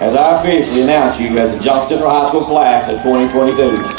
as I officially announce you as the Johnson Central High School class of 2022.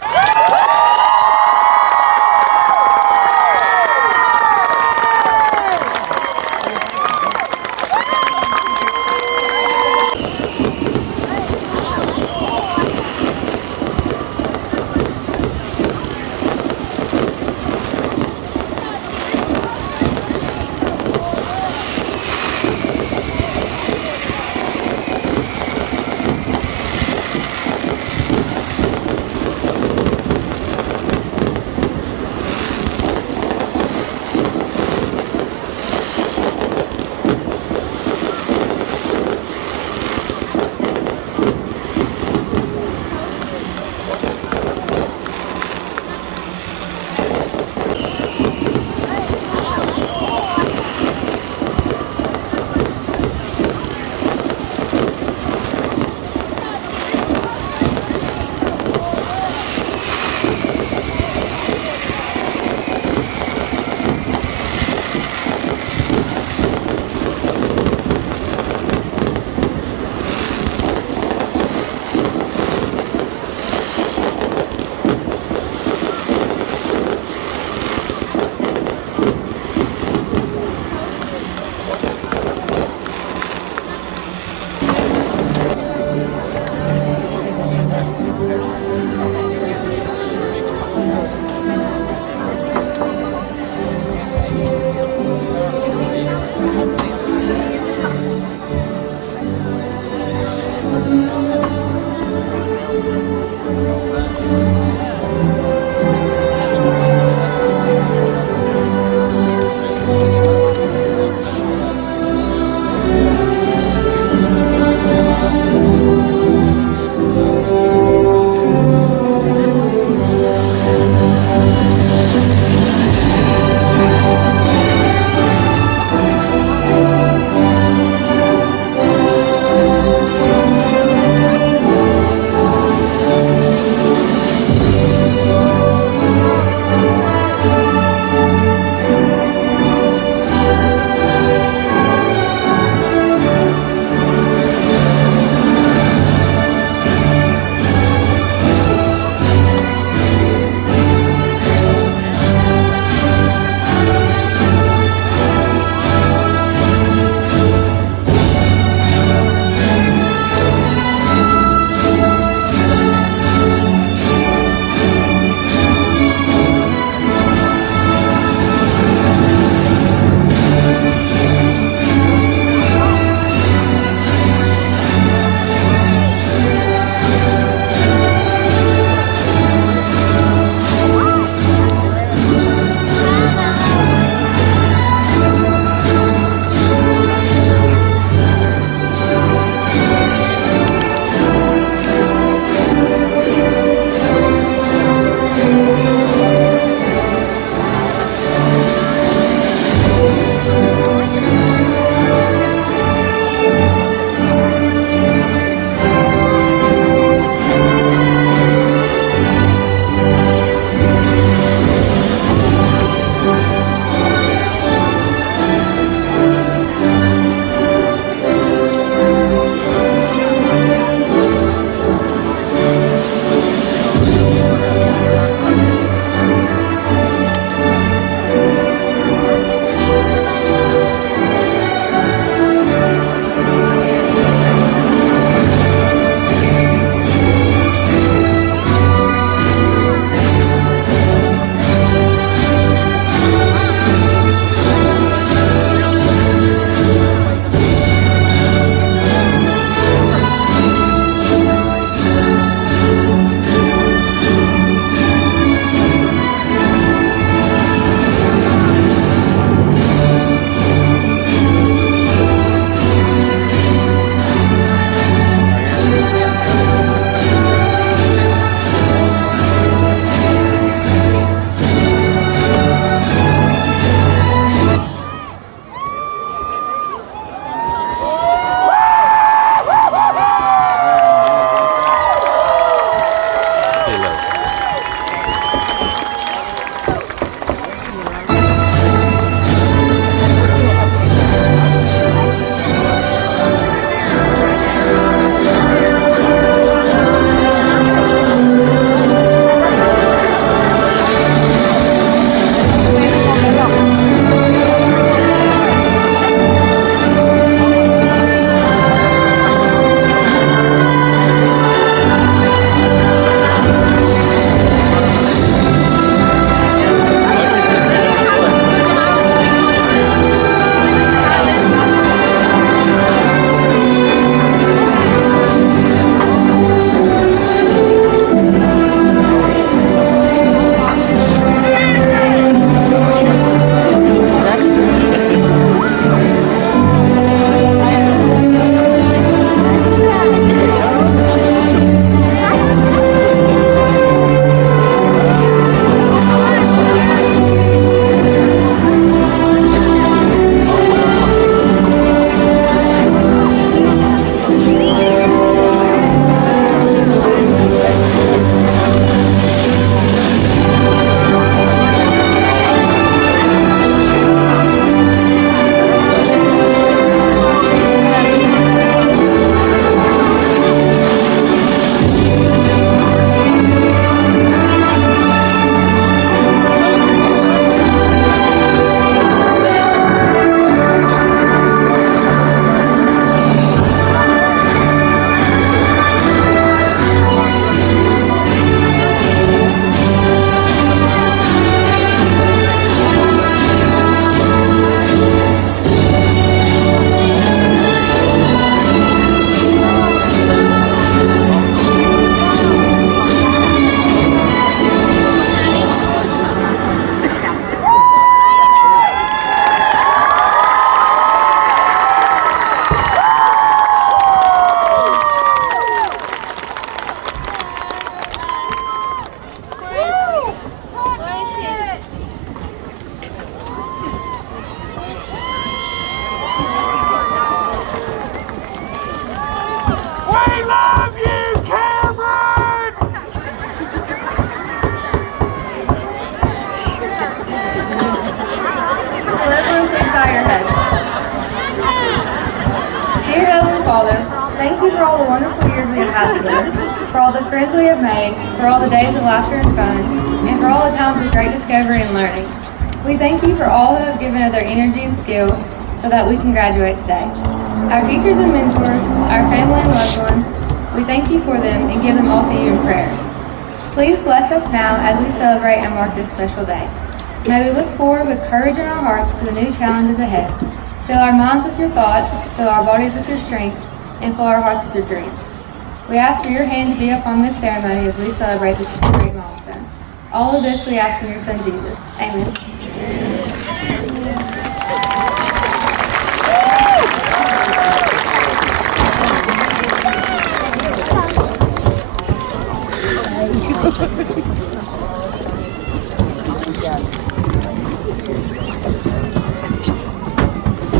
love you, Cameron! Will everyone please bow your heads? Dear Heavenly Father, thank you for all the wonderful years we have had together, for all the friends we have made, for all the days of laughter and fun, and for all the times of great discovery and learning. We thank you for all who have given of their energy and skill so that we can graduate today. Our teachers and mentors, our family and loved ones, we thank you for them and give them all to you in prayer. Please bless us now as we celebrate and mark this special day. May we look forward with courage in our hearts to the new challenges ahead. Fill our minds with your thoughts, fill our bodies with your strength, and fill our hearts with your dreams. We ask for your hand to be upon this ceremony as we celebrate this great milestone. All of this we ask in your Son, Jesus. Amen.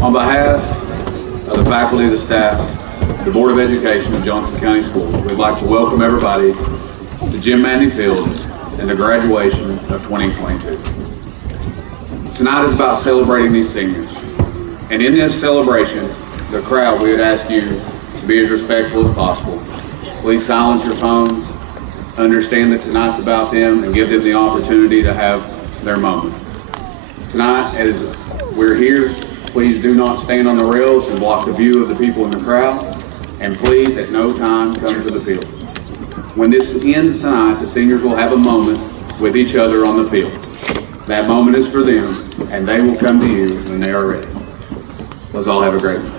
On behalf of the faculty, the staff, the Board of Education of Johnson County Schools, we'd like to welcome everybody to Jim Matney Field and the graduation of 2022. Tonight is about celebrating these seniors. And in this celebration, the crowd, we would ask you to be as respectful as possible. Please silence your phones, understand that tonight's about them, and give them the opportunity to have their moment. Tonight, as we're here, please do not stand on the rails and block the view of the people in the crowd, and please at no time come to the field. When this ends tonight, the seniors will have a moment with each other on the field. That moment is for them, and they will come to you when they are ready. Let's all have a great night.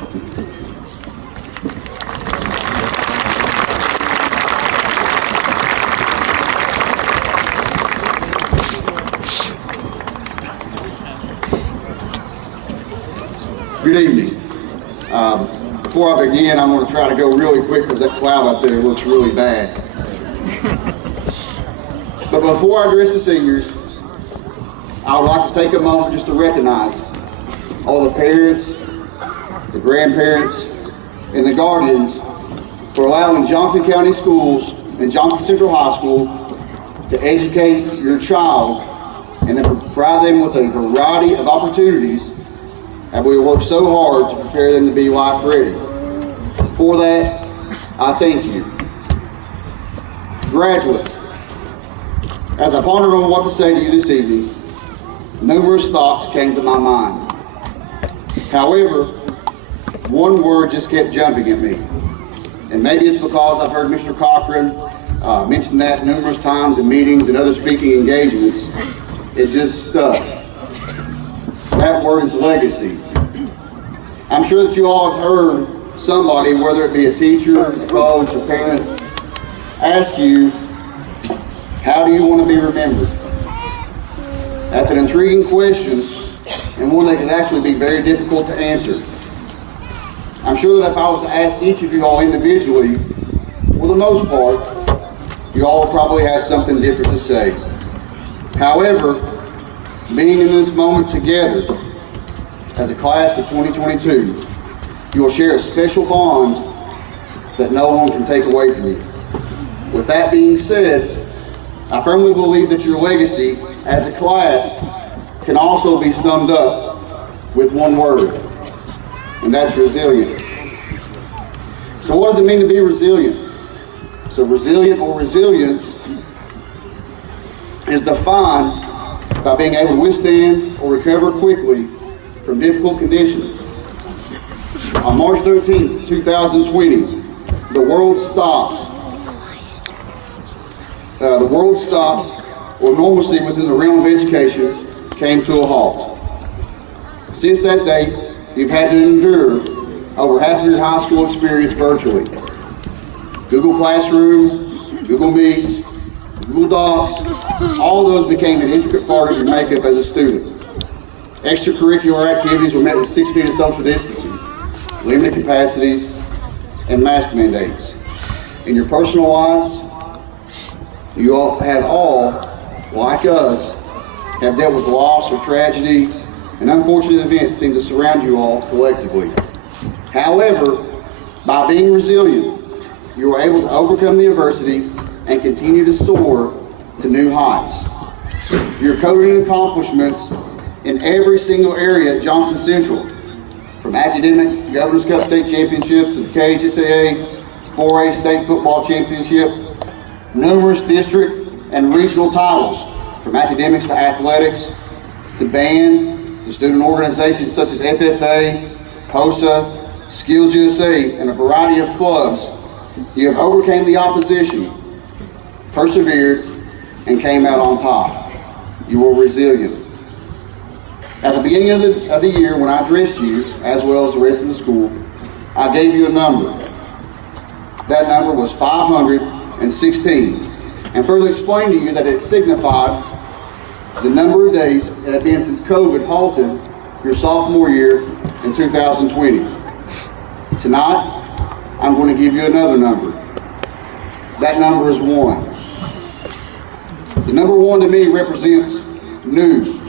Good evening. Before I begin, I'm going to try to go really quick because that cloud up there looks really bad. But before I address the seniors, I would like to take a moment just to recognize all the parents, the grandparents, and the guardians for allowing Johnson County Schools and Johnson Central High School to educate your child and then provide them with a variety of opportunities, and we work so hard to prepare them to be life ready. For that, I thank you. Graduates, as I pondered on what to say to you this evening, numerous thoughts came to my mind. However, one word just kept jumping at me. And maybe it's because I've heard Mr. Cochran mention that numerous times in meetings and other speaking engagements. It just stuck. That word is legacy. I'm sure that you all have heard somebody, whether it be a teacher, a coach, a parent, ask you, how do you want to be remembered? That's an intriguing question and one that can actually be very difficult to answer. I'm sure that if I was to ask each of you all individually, for the most part, you all would probably have something different to say. However, being in this moment together as a class of 2022, you will share a special bond that no one can take away from you. With that being said, I firmly believe that your legacy as a class can also be summed up with one word, and that's resilient. So what does it mean to be resilient? So resilient or resilience is defined by being able to withstand or recover quickly from difficult conditions. On March 13th, 2020, the world stopped, or normalcy within the realm of education came to a halt. Since that date, you've had to endure over half of your high school experience virtually. Google Classroom, Google Meets, Google Docs, all of those became an intricate part of your makeup as a student. Extracurricular activities were met with 6 feet of social distancing, limited capacities, and mask mandates. In your personal lives, you all, like us, have dealt with loss or tragedy, and unfortunate events seem to surround you all collectively. However, by being resilient, You were able to overcome the adversity and continue to soar to new heights. Your coding accomplishments in every single area at Johnson Central, from academic Governor's Cup state championships to the KHSAA 4A state football championship, numerous district and regional titles, from academics to athletics, to band, to student organizations such as FFA, HOSA, Skills USA, and a variety of clubs. You have overcame the opposition, persevered, and came out on top. You were resilient. At the beginning of the year, when I addressed you, as well as the rest of the school, I gave you a number. That number was 516, and further explained to you that it signified the number of days it had been since COVID halted your sophomore year in 2020. Tonight, I'm going to give you another number. That number is 1. The number 1 to me represents new,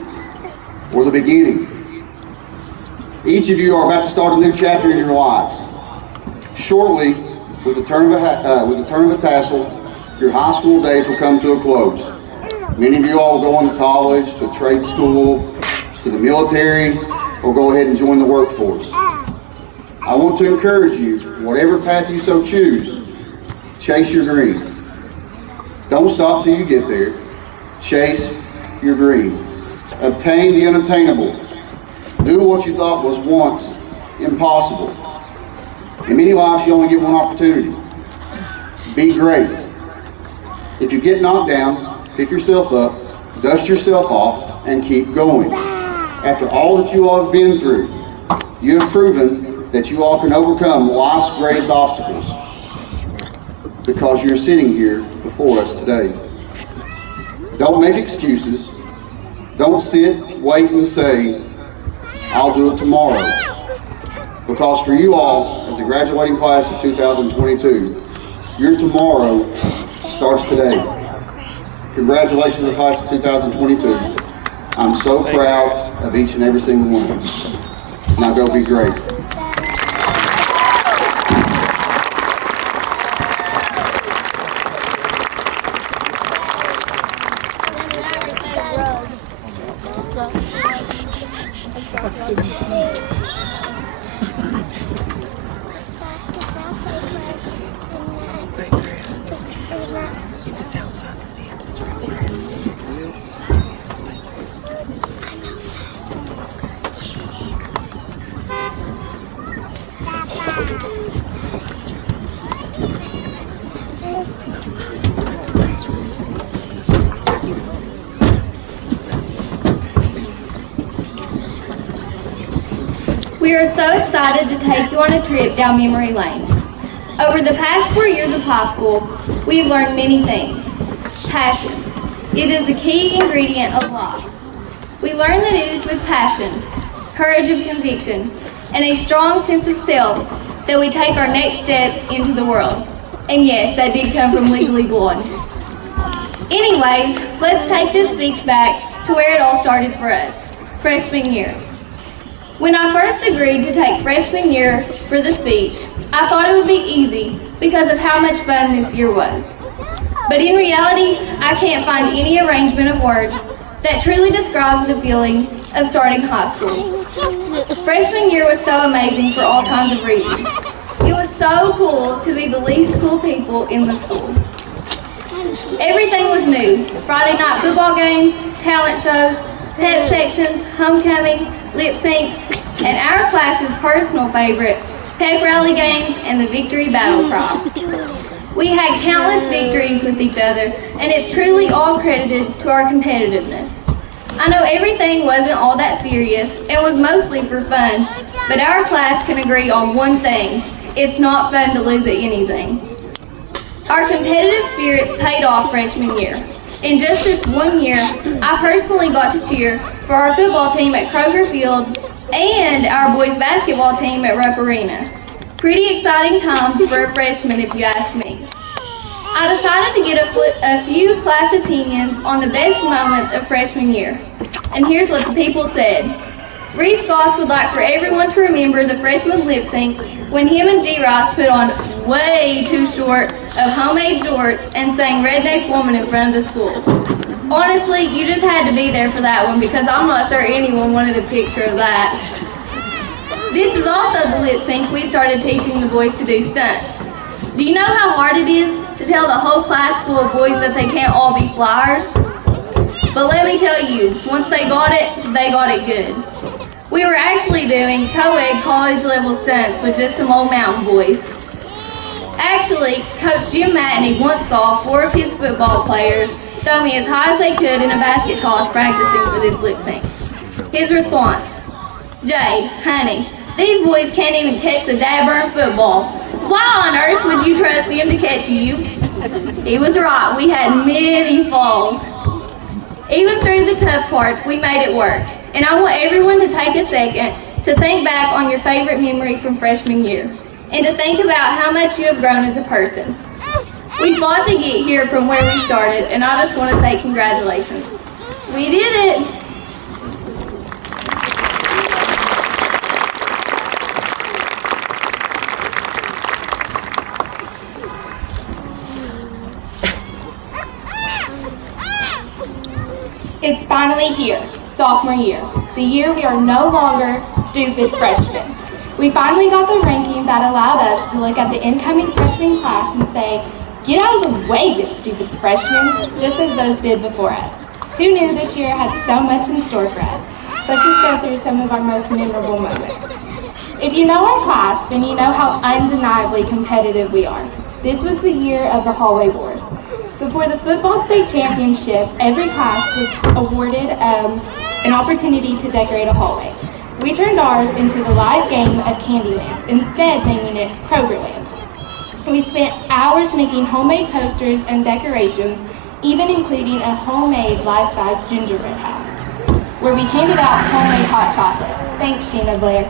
or the beginning. Each of you are about to start a new chapter in your lives. Shortly, with the turn of a tassel, your high school days will come to a close. Many of you all will go on to college, to a trade school, to the military, or go ahead and join the workforce. I want to encourage you, whatever path you so choose, chase your dream. Don't stop till you get there. Chase your dream. Obtain the unobtainable. Do what you thought was once impossible. In many lives, you only get one opportunity. Be great. If you get knocked down, pick yourself up, dust yourself off, and keep going. After all that you all have been through, you have proven that you all can overcome life's greatest obstacles, because you're sitting here before us today. Don't make excuses. Don't sit, wait, and say, I'll do it tomorrow. Because for you all, as the graduating class of 2022, your tomorrow starts today. Congratulations to the class of 2022. I'm so proud of each and every single one of you. Now go be great. We are so excited to take you on a trip down memory lane. Over the past 4 years of high school, we have learned many things. Passion. It is a key ingredient of life. We learned that it is with passion, courage of conviction, and a strong sense of self that we take our next steps into the world. And yes, that did come from Legally Blonde. Anyways, let's take this speech back to where it all started for us, freshman year. When I first agreed to take freshman year for the speech, I thought it would be easy because of how much fun this year was. But in reality, I can't find any arrangement of words that truly describes the feeling of starting high school. Freshman year was so amazing for all kinds of reasons. It was so cool to be the least cool people in the school. Everything was new. Friday night football games, talent shows, pep sections, homecoming, lip syncs, and our class's personal favorite, pep rally games and the victory battle cry. We had countless victories with each other, and it's truly all credited to our competitiveness. I know everything wasn't all that serious and was mostly for fun, but our class can agree on one thing: it's not fun to lose at anything. Our competitive spirits paid off freshman year. In just this 1 year, I personally got to cheer for our football team at Kroger Field and our boys basketball team at Rupp Arena. Pretty exciting times for a freshman, if you ask me. I decided to get a few class opinions on the best moments of freshman year. And here's what the people said. Reese Goss would like for everyone to remember the freshman lip sync when him and G. Rice put on way too short of homemade jorts and sang Redneck Woman in front of the school. Honestly, you just had to be there for that one because I'm not sure anyone wanted a picture of that. This is also the lip sync we started teaching the boys to do stunts. Do you know how hard it is to tell the whole class full of boys that they can't all be flyers? But let me tell you, once they got it good. We were actually doing co-ed college level stunts with just some old mountain boys. Actually, Coach Jim Matney once saw 4 of his football players throw me as high as they could in a basket toss practicing for this lip sync. His response, "Jade, honey, these boys can't even catch the dad-burn football. Why on earth would you trust them to catch you?" He was right, we had many falls. Even through the tough parts, we made it work. And I want everyone to take a second to think back on your favorite memory from freshman year and to think about how much you have grown as a person. We fought to get here from where we started, and I just want to say congratulations. We did it! It's finally here, sophomore year, the year we are no longer stupid freshmen. We finally got the ranking that allowed us to look at the incoming freshman class and say, "Get out of the way, you stupid freshmen," just as those did before us. Who knew this year had so much in store for us? Let's just go through some of our most memorable moments. If you know our class, then you know how undeniably competitive we are. This was the year of the hallway wars. Before the football state championship, every class was awarded an opportunity to decorate a hallway. We turned ours into the live game of Candyland, instead naming it Krogerland. We spent hours making homemade posters and decorations, even including a homemade life-size gingerbread house, where we handed out homemade hot chocolate. Thanks, Sheena Blair.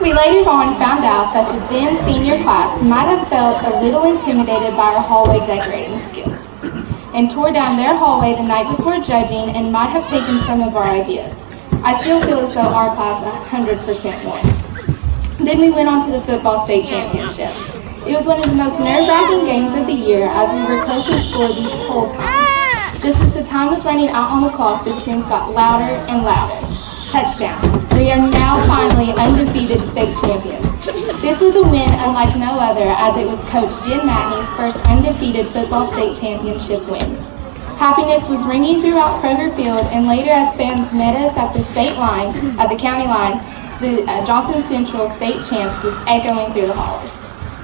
We later on found out that the then senior class might have felt a little intimidated by our hallway decorating skills and tore down their hallway the night before judging and might have taken some of our ideas. I still feel as though our class 100% won. Then we went on to the football state championship. It was one of the most nerve-wracking games of the year as we were close in score the whole time. Just as the time was running out on the clock, the screams got louder and louder. Touchdown. We are now finally undefeated state champions. This was a win unlike no other, as it was Coach Jim Matney's first undefeated football state championship win. Happiness was ringing throughout Kroger Field, and later as fans met us at the county line, the Johnson Central state champs was echoing through the hollers.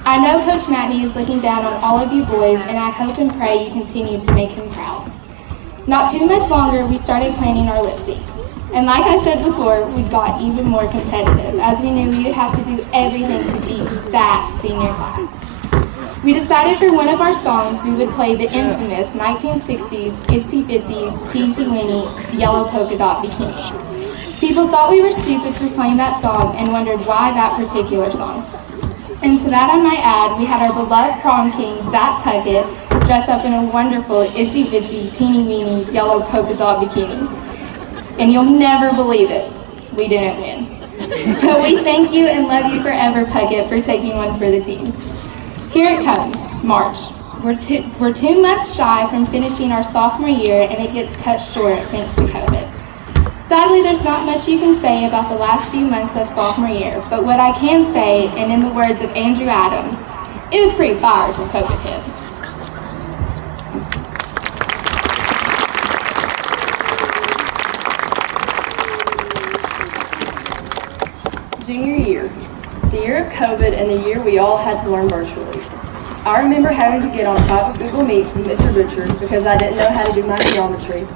I know Coach Matney is looking down on all of you boys, and I hope and pray you continue to make him proud. Not too much longer, we started planning our lip sync. And like I said before, we got even more competitive, as we knew we would have to do everything to beat that senior class. We decided for one of our songs we would play the infamous 1960s Itsy Bitsy Teensy Weeny Yellow Polka Dot Bikini. People thought we were stupid for playing that song and wondered why that particular song. And to that I might add, we had our beloved prom king, Zach Puckett, dress up in a wonderful Itsy Bitsy Teeny Weeny Yellow Polka Dot Bikini. And you'll never believe it, we didn't win. But we thank you and love you forever, Puckett, for taking one for the team. Here it comes, March. We're too much shy from finishing our sophomore year, and it gets cut short thanks to COVID. Sadly, there's not much you can say about the last few months of sophomore year, but what I can say, and in the words of Andrew Adams, it was pretty fire till COVID hit. Junior year, the year of COVID and the year we all had to learn virtually. I remember having to get on private Google Meets with Mr. Butcher because I didn't know how to do my geometry,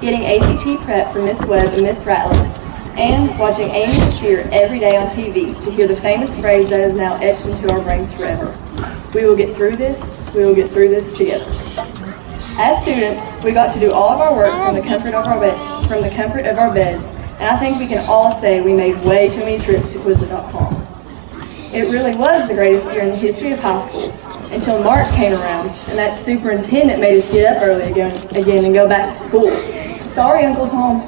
getting ACT prep for Miss Webb and Miss Ratliff, and watching Amy Bashir every day on TV to hear the famous phrase that is now etched into our brains forever. We will get through this, we will get through this together. As students, we got to do all of our work from the comfort of our beds, and I think we can all say we made way too many trips to Quizlet.com. It really was the greatest year in the history of high school, until March came around, and that superintendent made us get up early again and go back to school. Sorry, Uncle Tom.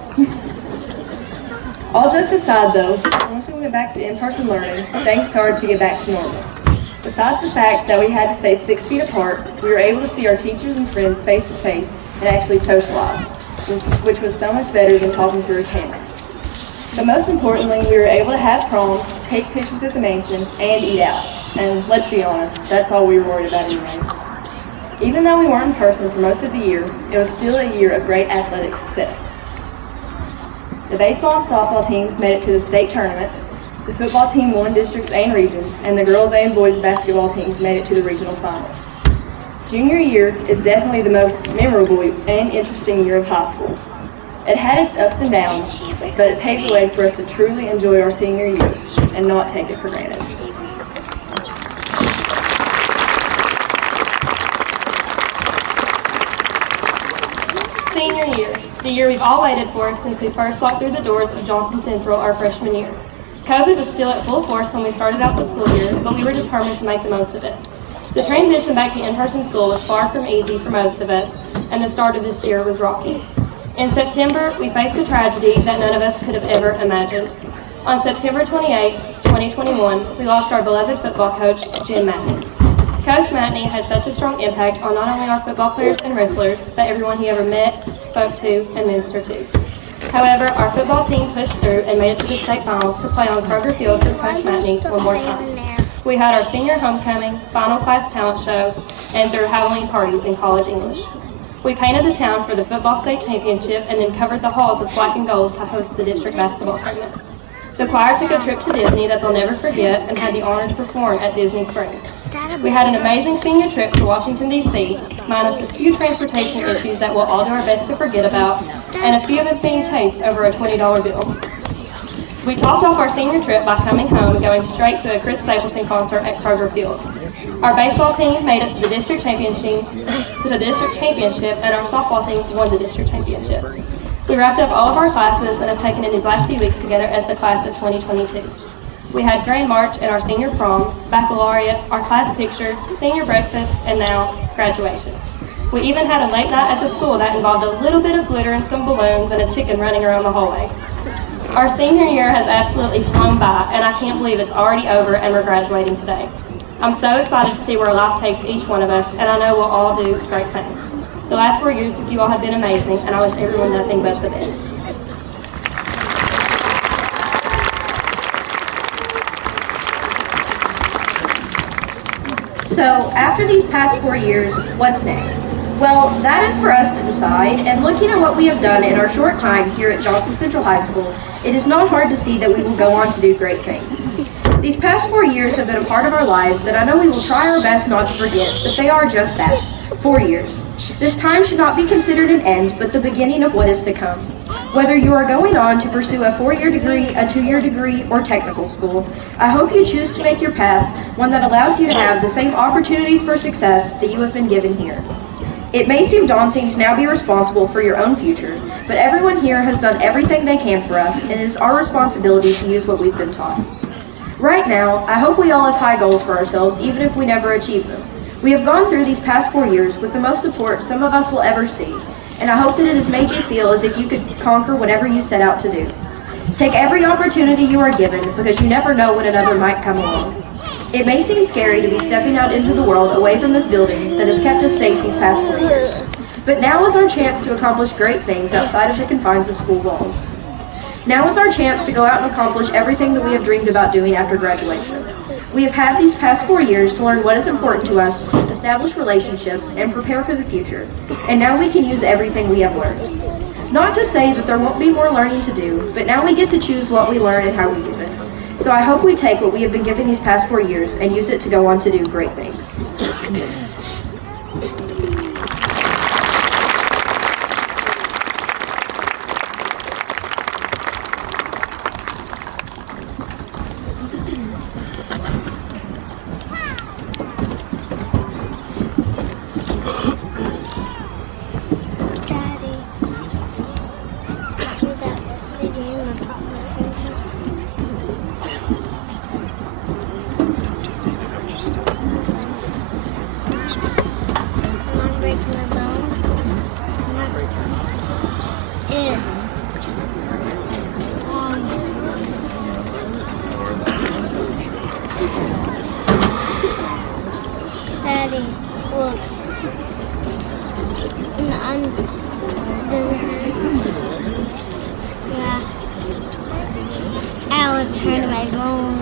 All jokes aside though, once we went back to in-person learning, things started to get back to normal. Besides the fact that we had to stay 6 feet apart, we were able to see our teachers and friends face to face and actually socialize, which was so much better than talking through a camera. But most importantly, we were able to have prom, take pictures at the mansion, and eat out. And let's be honest, that's all we were worried about anyways. Even though we weren't in person for most of the year, it was still a year of great athletic success. The baseball and softball teams made it to the state tournament, the football team won districts and regions, and the girls and boys basketball teams made it to the regional finals. Junior year is definitely the most memorable and interesting year of high school. It had its ups and downs, but it paved the way for us to truly enjoy our senior year and not take it for granted. Senior year, the year we've all waited for since we first walked through the doors of Johnson Central our freshman year. COVID was still at full force when we started out the school year, but we were determined to make the most of it. The transition back to in-person school was far from easy for most of us, and the start of this year was rocky. In September, we faced a tragedy that none of us could have ever imagined. On September 28, 2021, we lost our beloved football coach, Jim Matney. Coach Matney had such a strong impact on not only our football players and wrestlers, but everyone he ever met, spoke to, and ministered to. However, our football team pushed through and made it to the state finals to play on Kroger Field with Coach Matney one more time. We had our senior homecoming, final class talent show, and threw Halloween parties in college English. We painted the town for the football state championship and then covered the halls with black and gold to host the district basketball tournament. The choir took a trip to Disney that they'll never forget and had the honor to perform at Disney Springs. We had an amazing senior trip to Washington, D.C., minus a few transportation issues that we'll all do our best to forget about, and a few of us being chased over a $20 bill. We topped off our senior trip by coming home and going straight to a Chris Stapleton concert at Kroger Field. Our baseball team made it to the district championship, and our softball team won the district championship. We wrapped up all of our classes and have taken in these last few weeks together as the class of 2022. We had Grand March and our senior prom, baccalaureate, our class picture, senior breakfast, and now graduation. We even had a late night at the school that involved a little bit of glitter and some balloons and a chicken running around the hallway. Our senior year has absolutely flown by, and I can't believe it's already over and we're graduating today. I'm so excited to see where life takes each one of us, and I know we'll all do great things. The last 4 years with you all have been amazing, and I wish everyone nothing but the best. So, after these past 4 years, what's next? Well, that is for us to decide, and looking at what we have done in our short time here at Johnson Central High School, it is not hard to see that we will go on to do great things. These past 4 years have been a part of our lives that I know we will try our best not to forget, but they are just that, 4 years. This time should not be considered an end, but the beginning of what is to come. Whether you are going on to pursue a 4-year degree, a 2-year degree, or technical school, I hope you choose to make your path one that allows you to have the same opportunities for success that you have been given here. It may seem daunting to now be responsible for your own future, but everyone here has done everything they can for us, and it is our responsibility to use what we've been taught. Right now, I hope we all have high goals for ourselves, even if we never achieve them. We have gone through these past 4 years with the most support some of us will ever see, and I hope that it has made you feel as if you could conquer whatever you set out to do. Take every opportunity you are given, because you never know when another might come along. It may seem scary to be stepping out into the world away from this building that has kept us safe these past 4 years, but now is our chance to accomplish great things outside of the confines of school walls. Now is our chance to go out and accomplish everything that we have dreamed about doing after graduation. We have had these past 4 years to learn what is important to us, establish relationships, and prepare for the future, and now we can use everything we have learned. Not to say that there won't be more learning to do, but now we get to choose what we learn and how we use it. So I hope we take what we have been given these past 4 years and use it to go on to do great things. Yeah. I will turn my phone.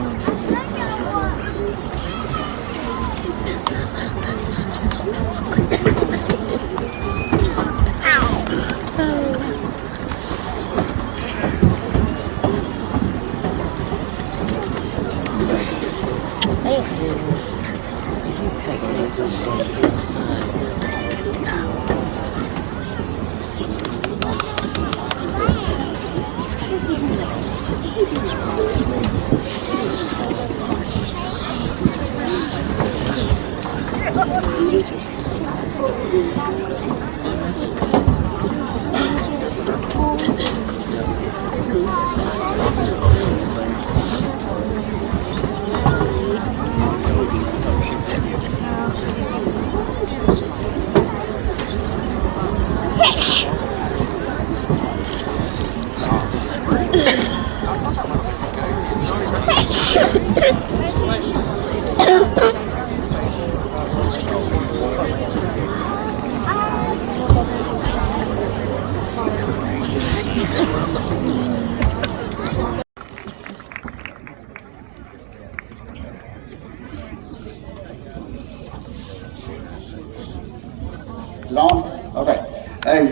Is it on? Okay. Hey,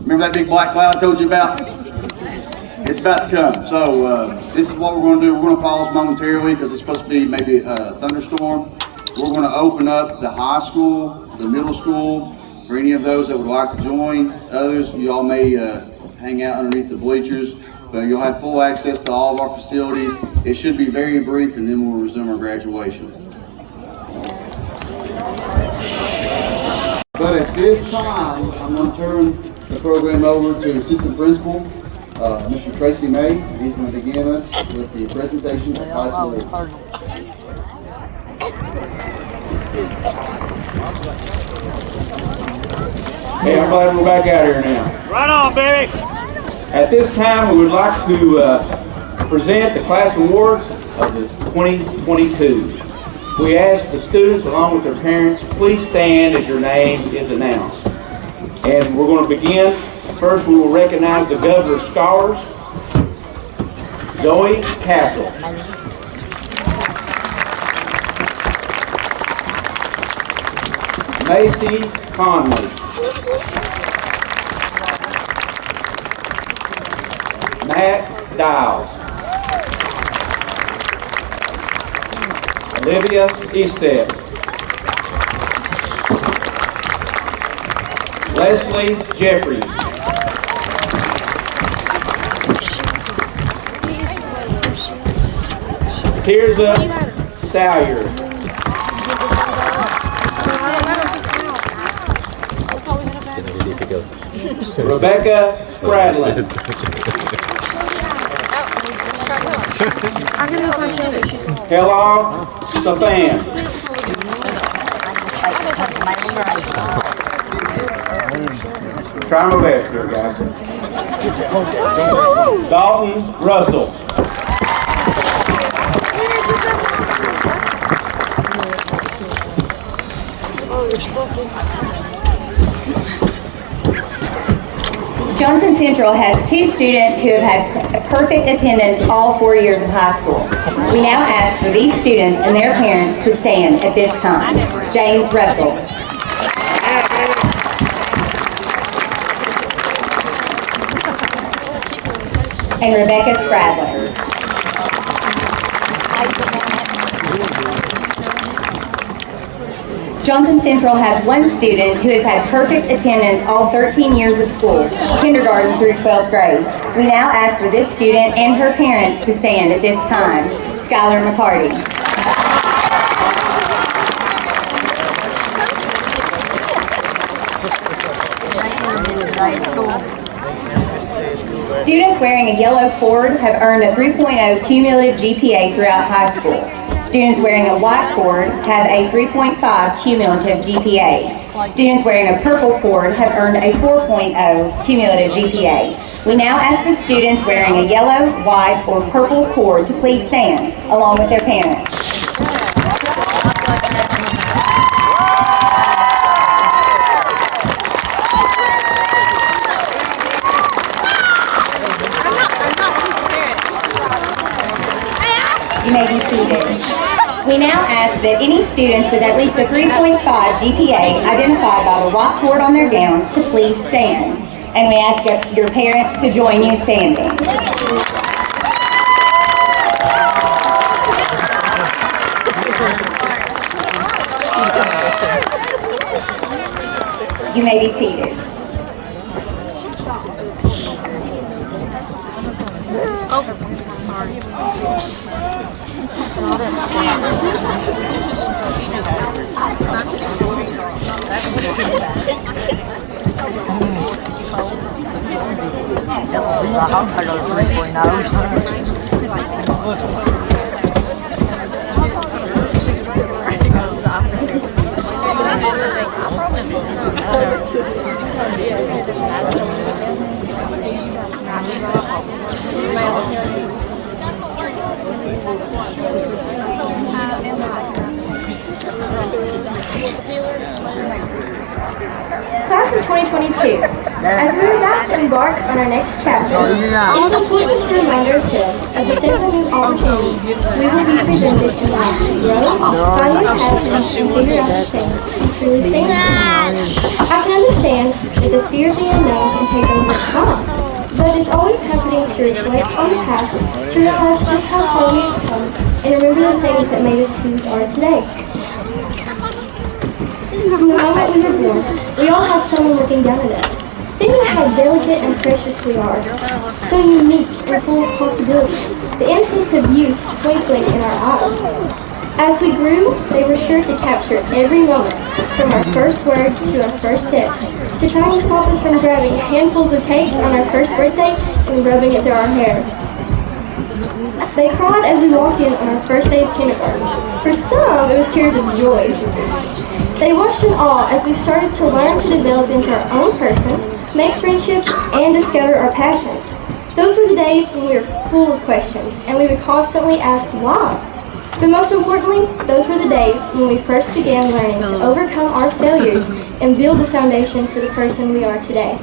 remember that big black cloud I told you about? It's about to come. So this is what we're going to do. We're going to pause momentarily because it's supposed to be maybe a thunderstorm. We're going to open up the high school, the middle school, for any of those that would like to join. Others, you all may hang out underneath the bleachers, but you'll have full access to all of our facilities. It should be very brief, and then we'll resume our graduation. But at this time, I'm going to turn the program over to Assistant Principal, Mr. Tracy May. He's going to begin us with the presentation of Price Awards. Hey, I'm glad we're back out here now. Right on, baby. At this time, we would like to present the class awards of the 2022. We ask the students, along with their parents, please stand as your name is announced. And we're going to begin. First, we will recognize the Governor's Scholars. Zoe Castle. Macy Conley. Matt Dials. Olivia Easted. Leslie Jeffries. Tirza Salyer. Rebecca Spradlin. Kellogg Safan. Try my best here, guys. Dalton Russell. Johnson Central has 2 students who have had perfect attendance all 4 years of high school. We now ask for these students and their parents to stand at this time. James Russell. And Rebecca Spradlin. Johnson Central has 1 student who has had perfect attendance all 13 years of school, kindergarten through 12th grade. We now ask for this student and her parents to stand at this time. Skylar McCarty. Students wearing a yellow cord have earned a 3.0 cumulative GPA throughout high school. Students wearing a white cord have a 3.5 cumulative GPA. Students wearing a purple cord have earned a 4.0 cumulative GPA. We now ask the students wearing a yellow, white, or purple cord to please stand, along with their parents. that any students with at least a 3.5 GPA identified by the white cord on their gowns to please stand. And we ask your parents to join you standing. You may be seated. Class of 2022, as we are about to embark on our next chapter, it is important to remind ourselves of the simple new opportunities we will be presented in life to grow, find new passions, and figure out the things we truly stand for. I can understand that the fear of the unknown can take over at times, but it's always comforting to reflect on the past, to realize just how far we have come, and remember the things that made us who we are today. From the moment we were born, we all had someone looking down at us. Think of how delicate and precious we are, so unique and full of possibility, the innocence of youth twinkling in our eyes. As we grew, they were sure to capture every moment, from our first words to our first steps, to trying to stop us from grabbing handfuls of cake on our first birthday and rubbing it through our hair. They cried as we walked in on our first day of kindergarten. For some, it was tears of joy. They watched in awe as we started to learn to develop into our own person, make friendships, and discover our passions. Those were the days when we were full of questions, and we would constantly ask why. But most importantly, those were the days when we first began learning to overcome our failures and build the foundation for the person we are today.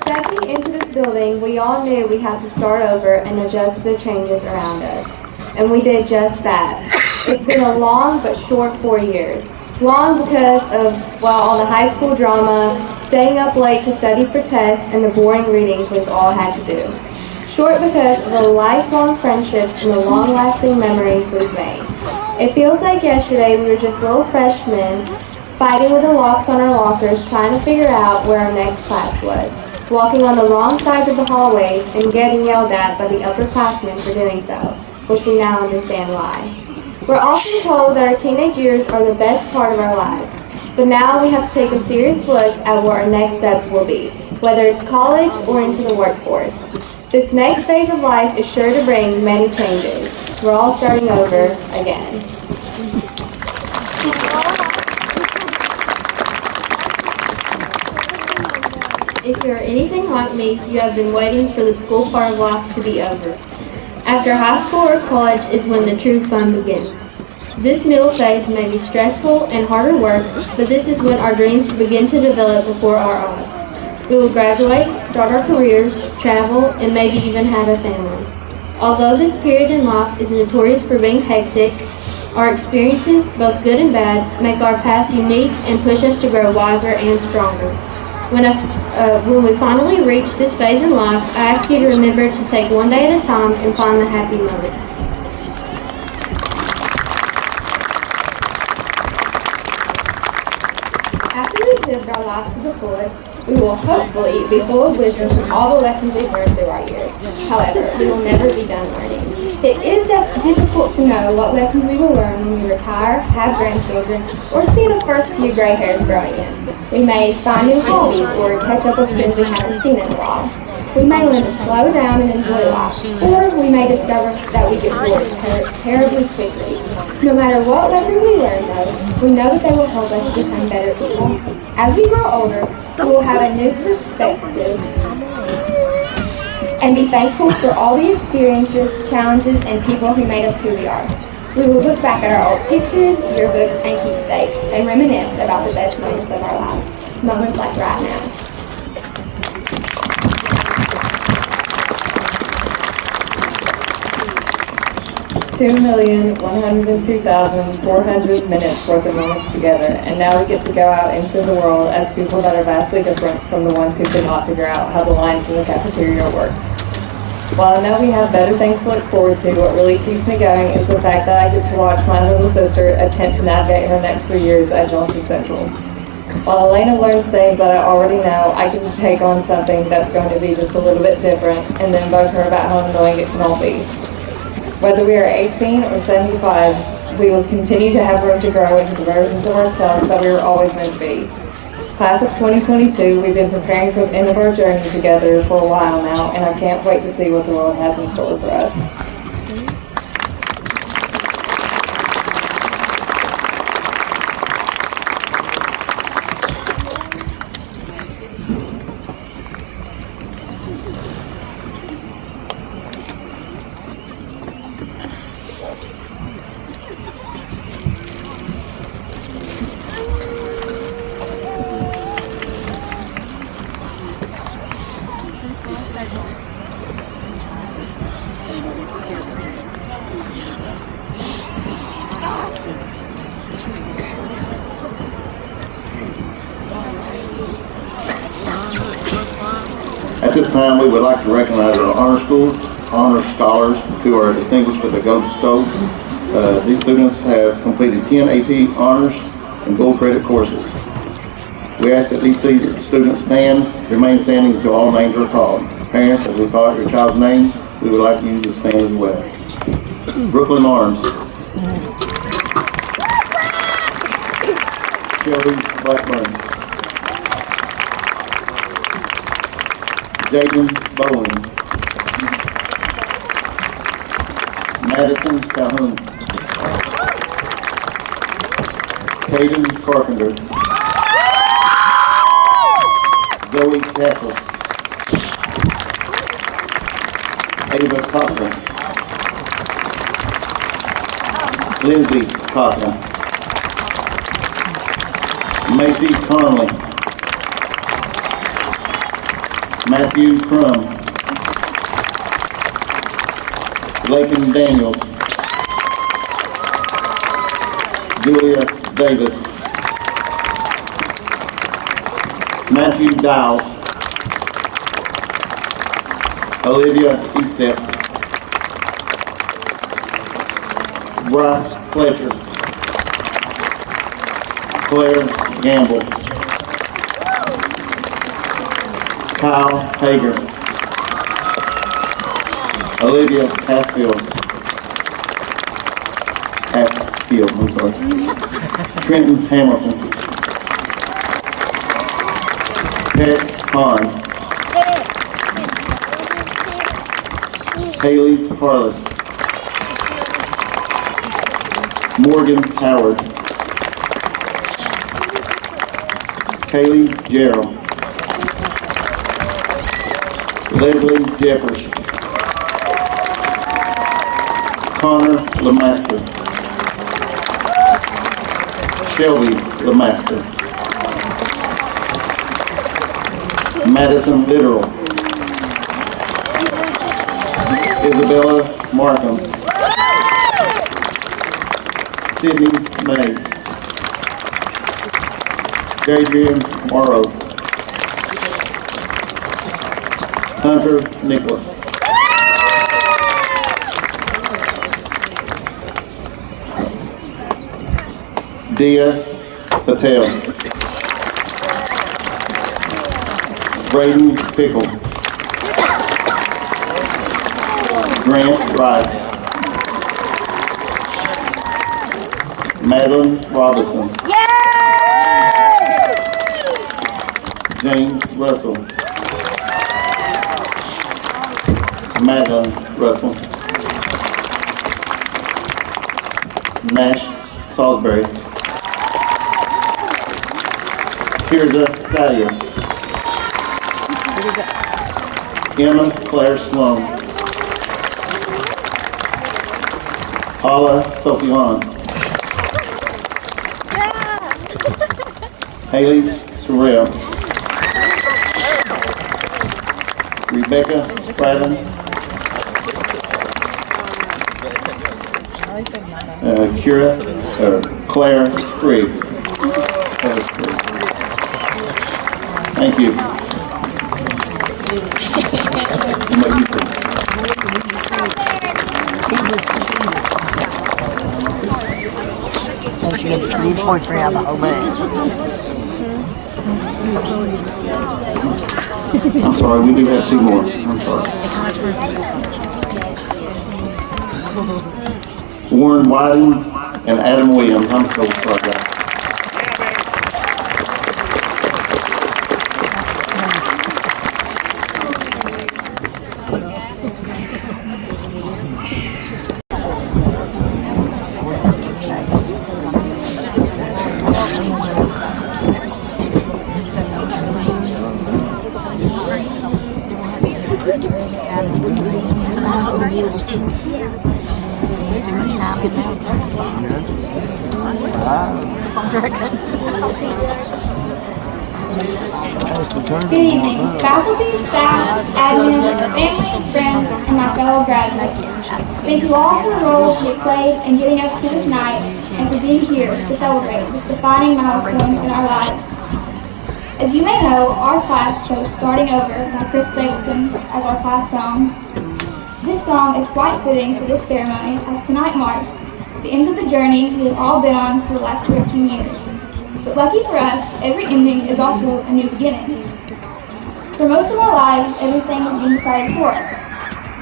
Stepping into this building, we all knew we had to start over and adjust to the changes around us. And we did just that. It's been a long but short 4 years. Long because of, well, all the high school drama, staying up late to study for tests, and the boring readings we've all had to do. Short because of the lifelong friendships and the long-lasting memories we've made. It feels like yesterday we were just little freshmen fighting with the locks on our lockers, trying to figure out where our next class was, walking on the wrong sides of the hallways and getting yelled at by the upperclassmen for doing so, which we now understand why. We're often told that our teenage years are the best part of our lives, but now we have to take a serious look at what our next steps will be, whether it's college or into the workforce. This next phase of life is sure to bring many changes. We're all starting over again. If you're anything like me, you have been waiting for the school part of life to be over. After high school or college is when the true fun begins. This middle phase may be stressful and harder work, but this is when our dreams begin to develop before our eyes. We will graduate, start our careers, travel, and maybe even have a family. Although this period in life is notorious for being hectic, our experiences, both good and bad, make our past unique and push us to grow wiser and stronger. When we finally reach this phase in life, I ask you to remember to take one day at a time and find the happy moments. After we've lived our lives to the fullest, we will hopefully be full of wisdom from all the lessons we've learned through our years. However, we will never be done learning. It is difficult to know what lessons we will learn when we retire, have grandchildren, or see the first few gray hairs growing in. We may find new hobbies or catch up with friends we haven't seen in a while. We may learn to slow down and enjoy life, or we may discover that we get bored terribly quickly. No matter what lessons we learn, though, we know that they will help us become better people. As we grow older, we will have a new perspective and be thankful for all the experiences, challenges, and people who made us who we are. We will look back at our old pictures, yearbooks, and keepsakes and reminisce about the best moments of our lives, moments like right now. 2,102,400 minutes worth of moments together, and now we get to go out into the world as people that are vastly different from the ones who could not figure out how the lines in the cafeteria worked. While I know we have better things to look forward to, what really keeps me going is the fact that I get to watch my little sister attempt to navigate her next 3 years at Johnson Central. While Elena learns things that I already know, I get to take on something that's going to be just a little bit different, and then bug her about how annoying it can all be. Whether we are 18 or 75, we will continue to have room to grow into the versions of ourselves that we were always meant to be. Class of 2022, we've been preparing for the end of our journey together for a while now, and I can't wait to see what the world has in store for us. At this time, we would like to recognize our honor school honor scholars who are distinguished with a gold stove. These students have completed 10 AP honors and gold credit courses. We ask that these students remain standing until all names are called. Parents, as we call out your child's name, we would like you to stand as well. Brooklyn Arms. Shelby Blackburn. Jaden Bowen. Madison Calhoun. Caden Carpenter. Zoe Castle. Ava Cochran. Lindsay Cochran. Macy Conley. Matthew Crum. Lakin Daniels. Julia Davis. Matthew Dowles. Olivia Estep. Bryce Fletcher. Claire Gamble. Kyle Hager. Olivia Hatfield. Trenton Hamilton. Pat Hahn. Haley Harless. Morgan Howard. Kaylee Gerald. Leslie Jeffers. Connor Lemaster. Shelby Lemaster. Madison Littoral. Isabella Markham. Sydney May. Adrian Morrow. Hunter Nicholas. Dia Patel. Braden Pickle. Grant Rice. Madeline Robinson. James Russell. Madeline Russell. Nash Salisbury. Tirza Sadia. Emma Claire Sloan. Paula Sophian. Haley Sorrell. Rebecca Spradlin. Claire Spriggs. Thank you. You may be seated. These boys free out the whole bag. I'm sorry, we do have two more. I'm sorry. Warren Whiting and Adam Williams. I'm so sorry, guys. Good evening, faculty, staff, admin, family, friends, and my fellow graduates. Thank you all for the roles you played in getting us to this night and for being here to celebrate this defining milestone in our lives. As you may know, our class chose Starting Over by Chris Stapleton as our class song. This song is quite fitting for this ceremony as tonight marks the end of the journey we have all been on for the last 13 years. But lucky for us, every ending is also a new beginning. For most of our lives, everything has been decided for us.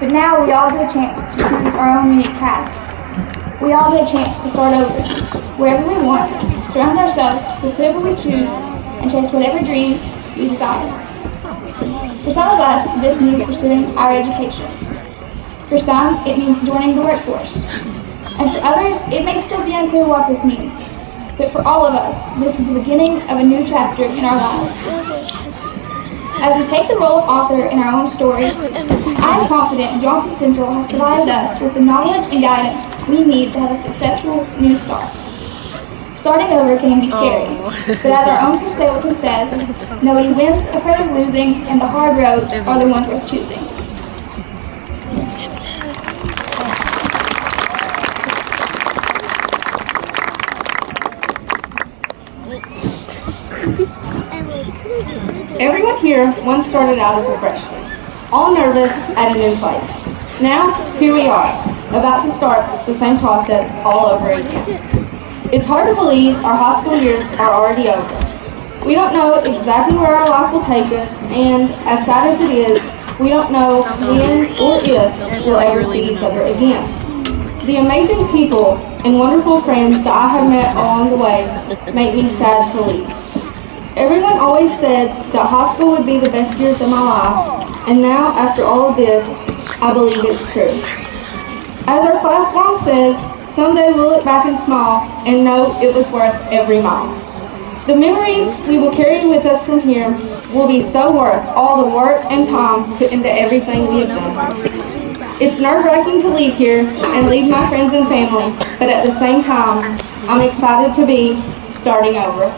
But now we all get a chance to choose our own unique paths. We all get a chance to start over, wherever we want, surround ourselves with whoever we choose, and chase whatever dreams we desire. For some of us, this means pursuing our education. For some, it means joining the workforce. And for others, it may still be unclear what this means. But for all of us, this is the beginning of a new chapter in our lives. As we take the role of author in our own stories, I am confident Johnson Central has provided us with the knowledge and guidance we need to have a successful new start. Starting over can be scary, but as our own Chris Stapleton says, nobody wins afraid of losing, and the hard roads are the ones worth choosing. Everyone here once started out as a freshman, all nervous at a new place. Now, here we are, about to start the same process all over again. It's hard to believe our high school years are already over. We don't know exactly where our life will take us, and as sad as it is, we don't know when or if we'll ever see each other again. The amazing people and wonderful friends that I have met along the way make me sad to leave. Everyone always said that high school would be the best years of my life, and now, after all of this, I believe it's true. As our class song says, someday we'll look back and smile and know it was worth every mile. The memories we will carry with us from here will be so worth all the work and time put into everything we have done. It's nerve-wracking to leave here and leave my friends and family, but at the same time, I'm excited to be starting over.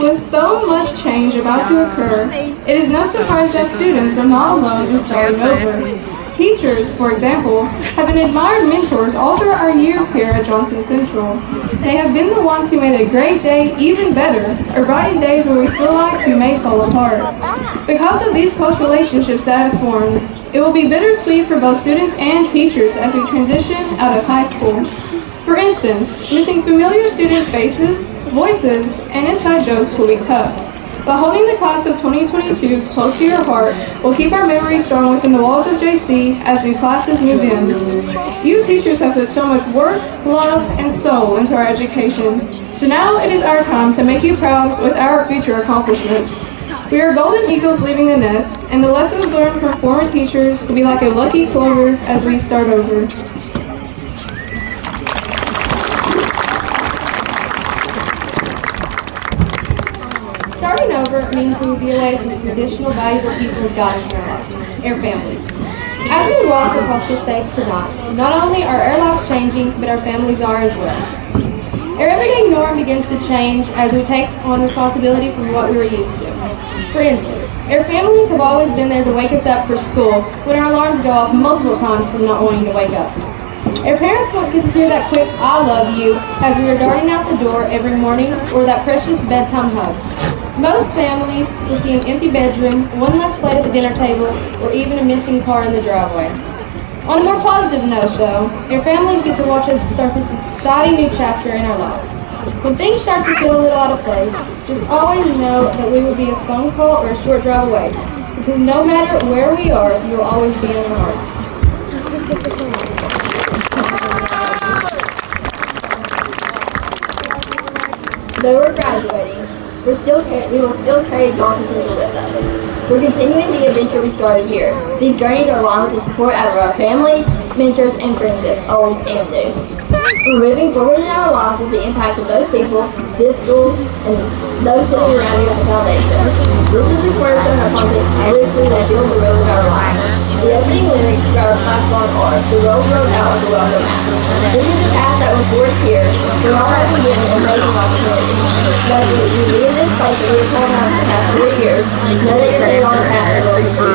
With so much change about to occur, it is no surprise that students are not alone in starting over. Teachers, for example, have been admired mentors all throughout our years here at Johnson Central. They have been the ones who made a great day even better, or brighten days where we feel like we may fall apart. Because of these close relationships that have formed, it will be bittersweet for both students and teachers as we transition out of high school. For instance, missing familiar student faces, voices, and inside jokes will be tough. But holding the class of 2022 close to your heart will keep our memories strong within the walls of JC as new classes move in. You teachers have put so much work, love, and soul into our education. So now it is our time to make you proud with our future accomplishments. We are golden eagles leaving the nest, and the lessons learned from former teachers will be like a lucky clover as we start over. Starting over means we will be away from some additional valuable people who got us in our lives, our families. As we walk across the stage tonight, not only are our lives changing, but our families are as well. Our everyday norm begins to change as we take on responsibility from what we were used to. For instance, our families have always been there to wake us up for school when our alarms go off multiple times from not wanting to wake up. Our parents won't get to hear that quick "I love you" as we are darting out the door every morning, or that precious bedtime hug. Most families will see an empty bedroom, one less plate at the dinner table, or even a missing car in the driveway. On a more positive note, though, our families get to watch us start this exciting new chapter in our lives. When things start to feel a little out of place, just always know that we will be a phone call or a short drive away, because no matter where we are, you will always be in our hearts. Though we're graduating, we will still carry Johnson Central with us. We're continuing the adventure we started here. These journeys are along with the support out of our families, mentors, and friendships, old and new. We're moving forward in our lives with the impact of those people, this school, and those sitting around here as a foundation. This is the cornerstone upon which we will build the rest of our lives. The opening lyrics to our class song are, "The road grows out like a welcome mat." This is the path that was forged here. We all have been given amazing opportunities. But as we leave this place that we have called out for the past 4 years, know that you're headed on the path that will lead you.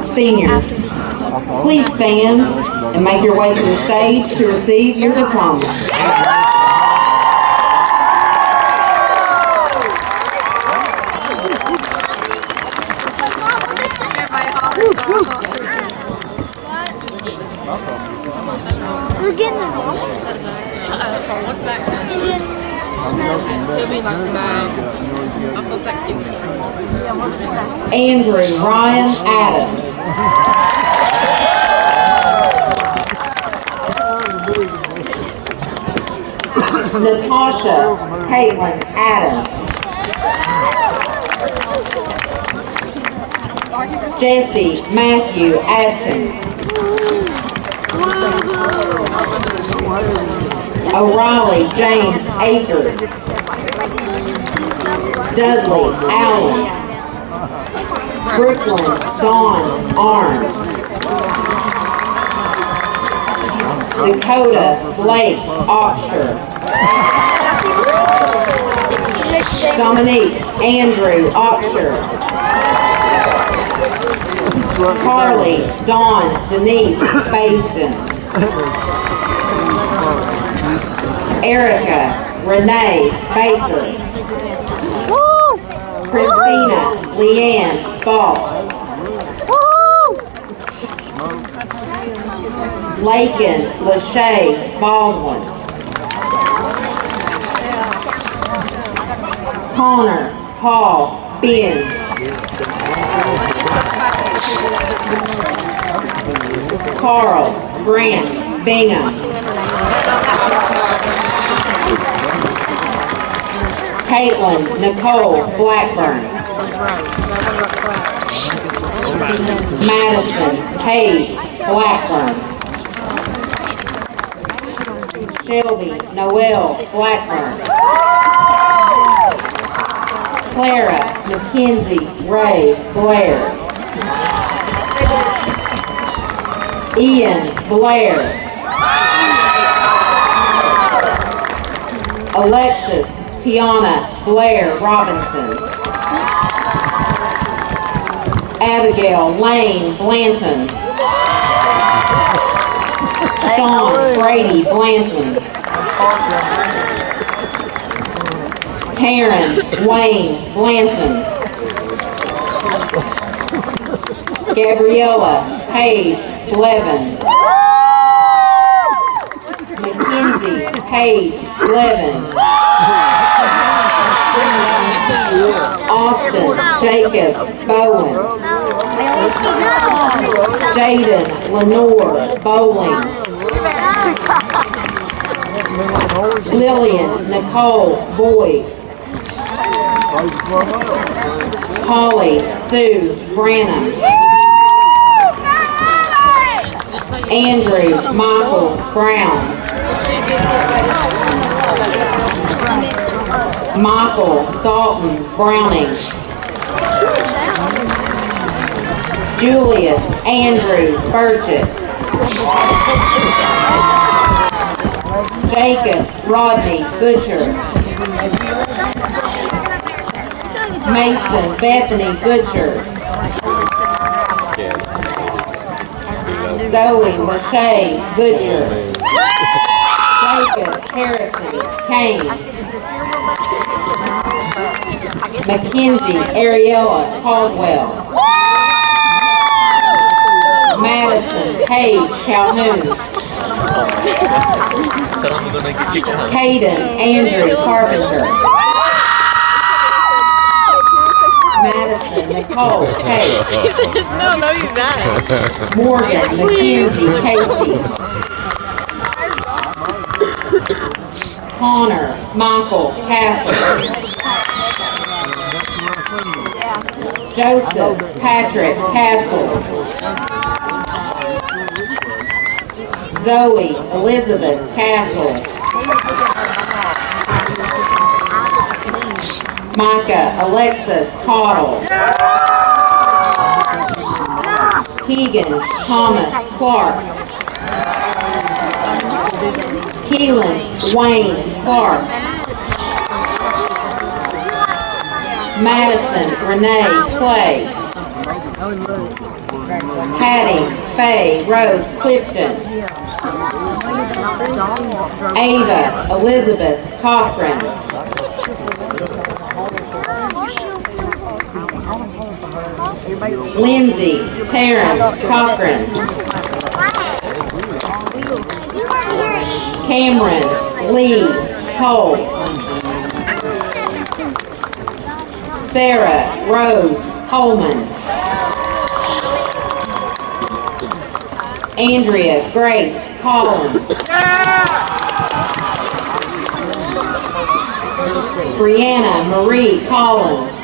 Seniors, please stand and make your way to the stage to receive your diploma. We're getting the wrong. Shut up. What's that? He'll be like the bag. Andrew Ryan Adams. Natasha Caitlin Adams. Jesse Matthew Atkins. O'Reilly James Akers. Dudley Allen. Brooklyn Dawn Arms. Dakota Blake Oxshire. Dominique Andrew Oxshire. Carly Dawn Denise Baston. Erica Renee Baker. Christina Leanne Balch. Lakin Lachey Baldwin. Connor Paul Binge. Carl Grant Bingham. Caitlin Nicole Blackburn. Madison Kate Blackburn. Shelby Noel Blackburn. Clara Mackenzie Ray Blair. Ian Blair. Alexis Tiana Blair Robinson. Abigail Lane Blanton. Sean Brady Blanton. Taryn Wayne Blanton. Gabriella Paige Blevins. Mackenzie Paige Blevins. Austin Jacob Bowen. Jaden Lenore Bowling, Lillian Nicole Boyd, Holly Sue Branham, Andrew Michael Brown, Michael Dalton Browning, Julius Andrew Burchett, Jacob Rodney Butcher, Mason Bethany Butcher, Zoe Lachey Butcher, Jacob Harrison Kane, Mackenzie Ariella Caldwell, Madison Paige Calhoun, Caden Andrew Carpenter, Madison Nicole Case, No, you got it. Morgan Mackenzie Casey, Connor Michael Castle, Joseph Patrick Castle, Zoe Elizabeth Castle, Micah Alexis Cottle, Keegan Thomas Clark, Keelan Wayne Clark, Madison Renee Clay, Hattie Faye Rose Clifton, Ava Elizabeth Cochran, Lindsay Taryn Cochran, Cameron Lee Cole, Sarah Rose Coleman, Andrea Grace Collins, Brianna Marie Collins,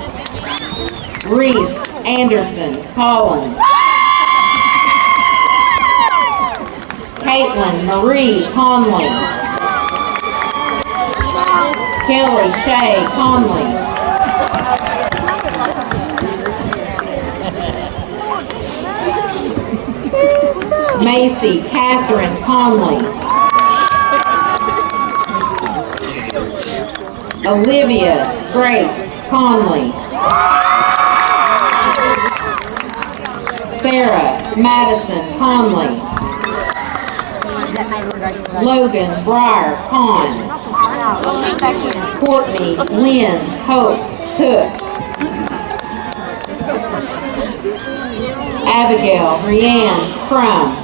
Reese Anderson Collins, Caitlin Marie Conley, Kelly Shay Conley, Macy Catherine Conley, Olivia Grace Conley, Sarah Madison Conley, Logan Breyer Kahn, Courtney Lynn Hope Cook, Abigail Rianne Crum,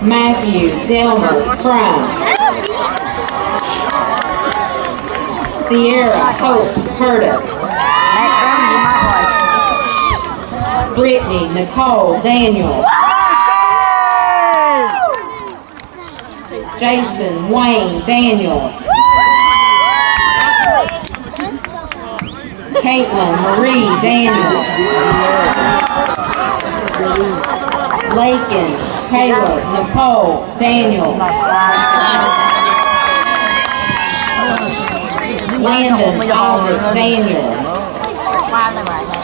Matthew Delmer Crum, Sierra Hope Curtis, Brittany Nicole Daniels, Jason Wayne Daniels, Caitlin Marie Daniels, Lakin Taylor Nicole Daniels, Landon Isaac Daniels,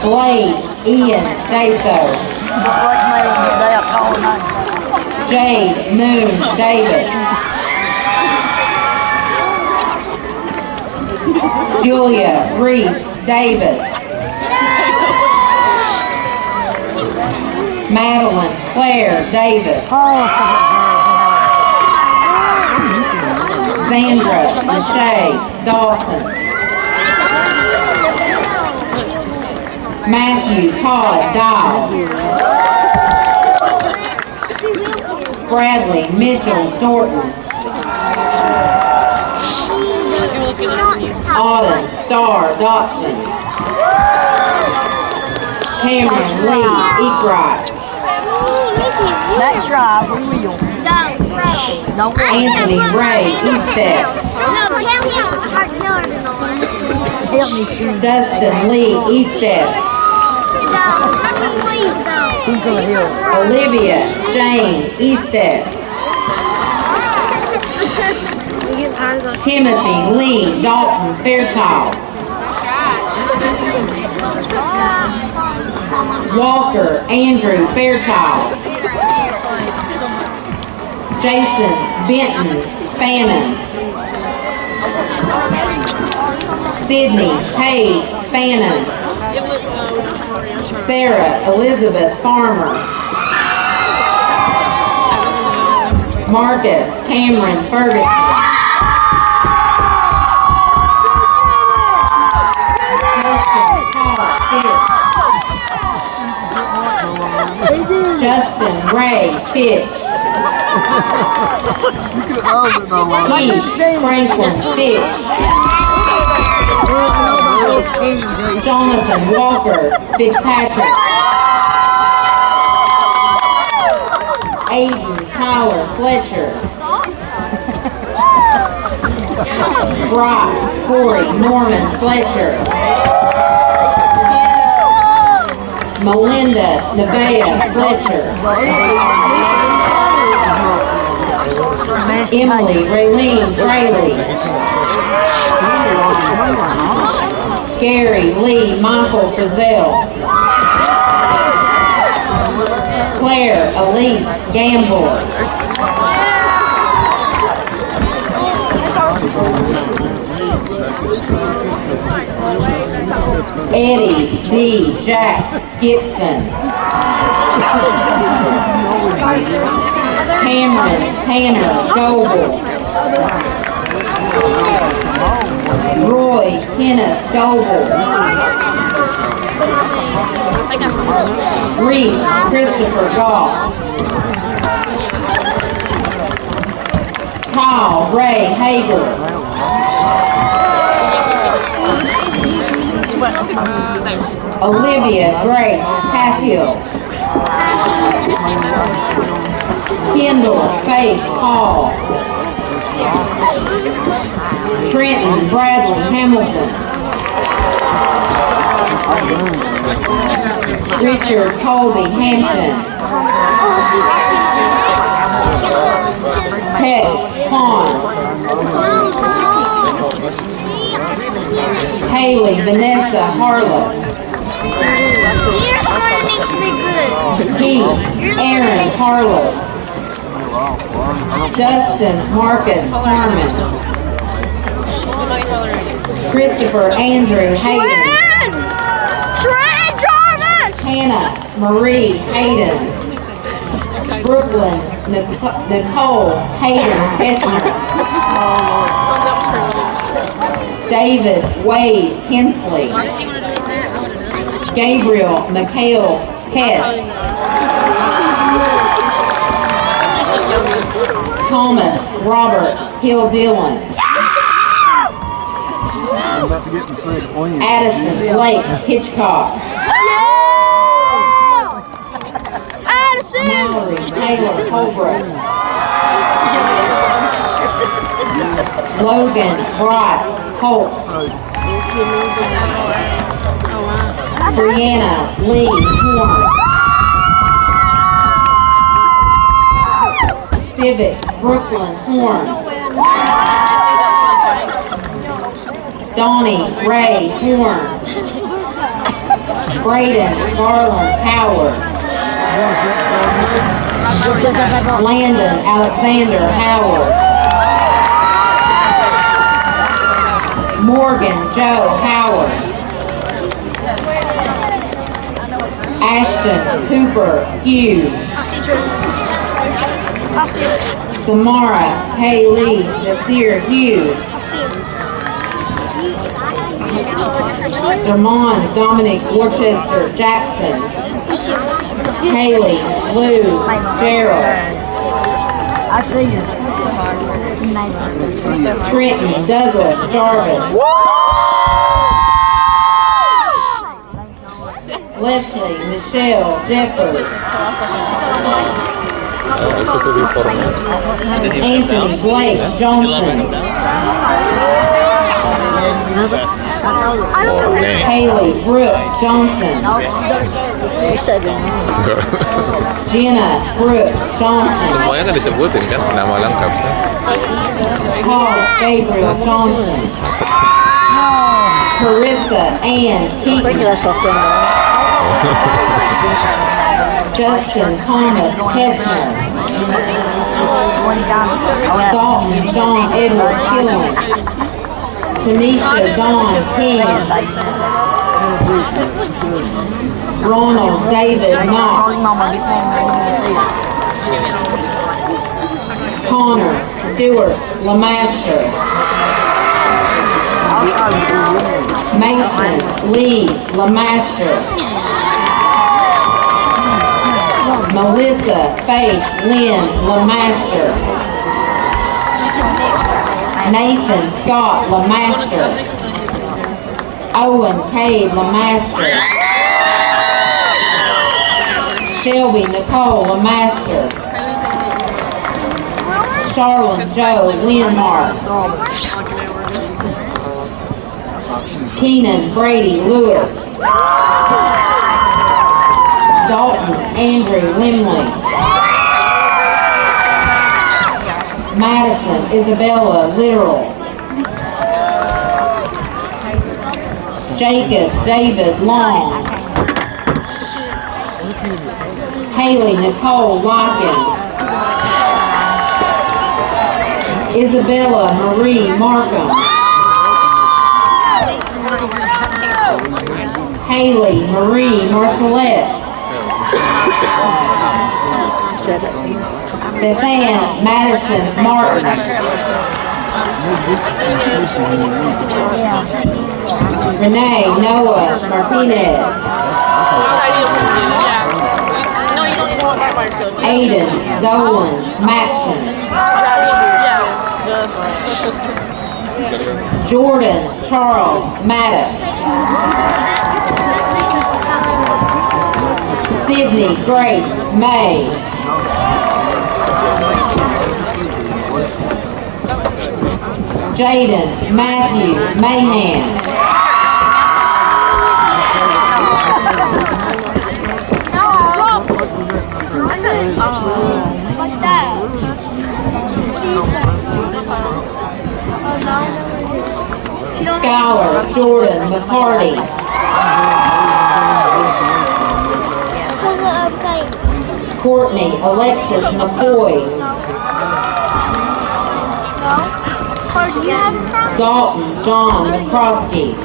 Blade Ian Daso, Jade Moon Davis, Julia Reese Davis, Madeline Claire Davis, Sandra Deshae Dawson, Matthew Todd Dials, Bradley Mitchell Dorton, Autumn Star Dotson, Cameron Lee Eatright. That's right, we will. Anthony Ray Eastep. Dustin Lee Eastep. Olivia Jane Eastep. Timothy Lee Dalton Fairchild. Walker Andrew Fairchild. Jason Benton Fannin. Sydney Paige Fannin. Sarah Elizabeth Farmer. Marcus Cameron Ferguson. Justin Ray Fitch. Keith Franklin Fitz. Jonathan Walker Fitzpatrick. Aiden Tyler Fletcher. Bryce Corey Norman Fletcher. Melinda Nevaeh Fletcher. Emily Raylene Fraley. Gary Lee Michael Frizzell. Claire Elise Gamble. Eddie D. Jack Gibson. Cameron Tanner Goble. Roy Kenneth Goble. Reese Christopher Goss. Kyle Ray Hager. Olivia Grace Hatfield. Kendall Faith Hall. Trenton Bradley Hamilton. Richard Colby Hampton. Peck Pond. Haley Vanessa Harless. Heath Aaron Harless. Dustin Marcus Harmon. Christopher Andrew Hayden. Hannah Marie Hayden. Brooklyn Nicole Hayden Hessner. David Wade Hensley. Gabriel Mikhail Hess. Thomas Robert Hill Dillon. Addison Blake Hitchcock. Mallory Taylor Holbrook. Logan Bryce Holt. Brianna Lee Horn. Civic Brooklyn Horn. Donnie Ray Horn. Braden Garland Howard. Landon Alexander Howard. Morgan Joe Howard. Ashton Cooper Hughes. Samara Kaylee Nasir Hughes. Damon Dominic Worcester Jackson. Kaylee Lou Gerald. I see you. Trenton Douglas Jarvis. Leslie Michelle Jeffers, Anthony Blake Johnson, Haley Brooke Johnson, Jenna Brooke Johnson, Semuanya kan disebutin kan nama lengkapnya. Paul Gabriel Johnson, Carissa Ann Keaton, Justin Thomas Kessner, Dalton John Edward Killen, Tanisha Dawn King, Ronald David Knox, Connor Stewart Lamaster, Mason Lee Lamaster, Melissa Faith Lynn Lamaster, Nathan Scott Lamaster, Owen Cade Lamaster, Shelby Nicole Lamaster, Charlene Joe Linmark, Keenan Brady Lewis, Dalton Andrew Limley, Madison Isabella Literal, Jacob David Long, Haley Nicole Watkins, Isabella Marie Markham, Haley Marie Marcelette, Bethann Madison Martin, Renee Noah Martinez, Aiden Dolan Matson, Jordan Charles Maddox, Sydney Grace May, Jaden Matthew Mahan, Skylar Jordan McCarty, Courtney Alexis McCoy, Dalton John McCroskey,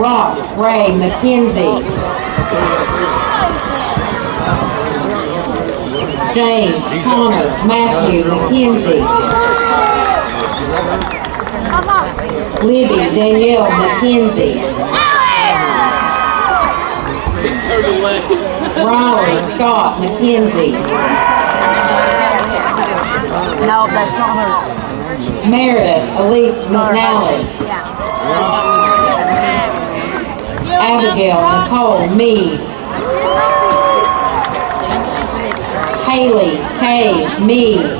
Rock Ray McKenzie, James Connor Matthew McKenzie, Libby Danielle McKenzie, Riley Scott McKenzie, No, that's not her. Meredith Elise McNally, Abigail Nicole Meade, Haley K. Meade,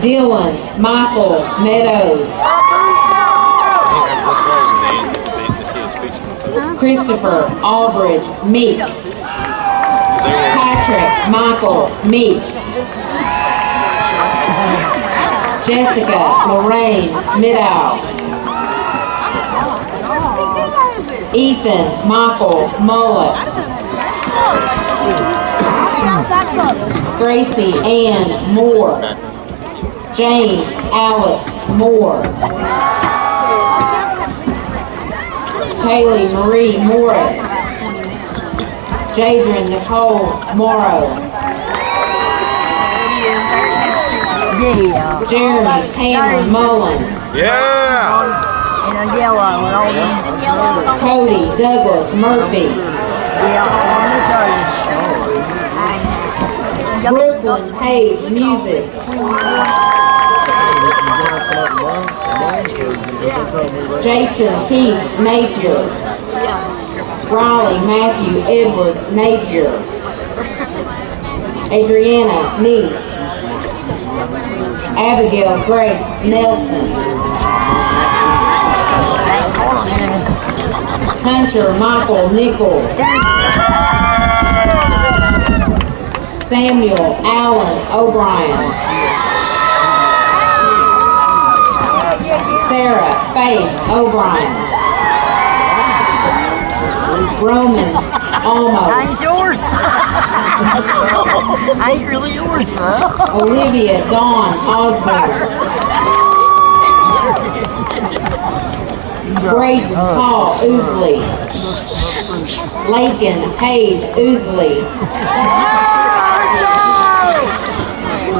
Dylan Michael Meadows, Christopher Aldridge Meek, Patrick Michael Meek, Jessica Lorraine Middow, Ethan Michael Mullet, Gracie Ann Moore, James Alex Moore, Kaylee Marie Morris, Jadrin Nicole Morrow, Jeremy Tanner Mullins, In a yellow with all them. Cody Douglas Murphy, Brooklyn Page Music, Jason Keith Napier. Riley Matthew Edward Napier. Adriana Neese. Abigail Grace Nelson. Hunter Michael Nichols. Samuel Allen O'Brien. Sarah Faith O'Brien. Roman Almost. Ain't yours. Ain't really yours, bro. Olivia Dawn Osborne. Braden Paul Oosley. Lakin Paige Oosley.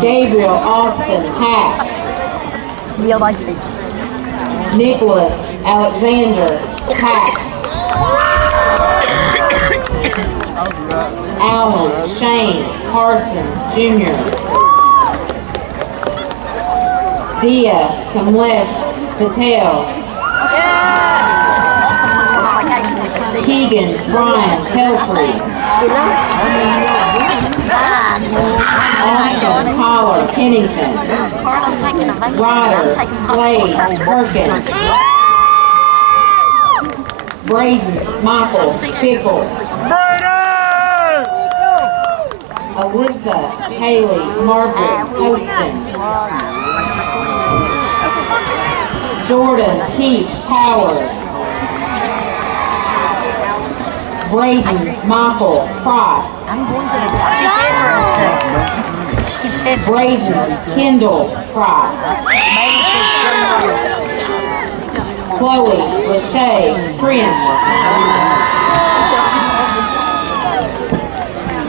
Gabriel Austin Hack. Nicholas Alexander Hack. Alan Shane Parsons Jr. Dia Kamlesh Patel. Keegan Brian Pelfrey. Austin Tyler Pennington. Ryder Slade Perkins. Braden Michael Pickles. Alyssa Haley Margaret Poston. Jordan Keith Powers. Braden Michael Price. She's here for us too. Braden Kendall Price. Chloe Lachey Prince.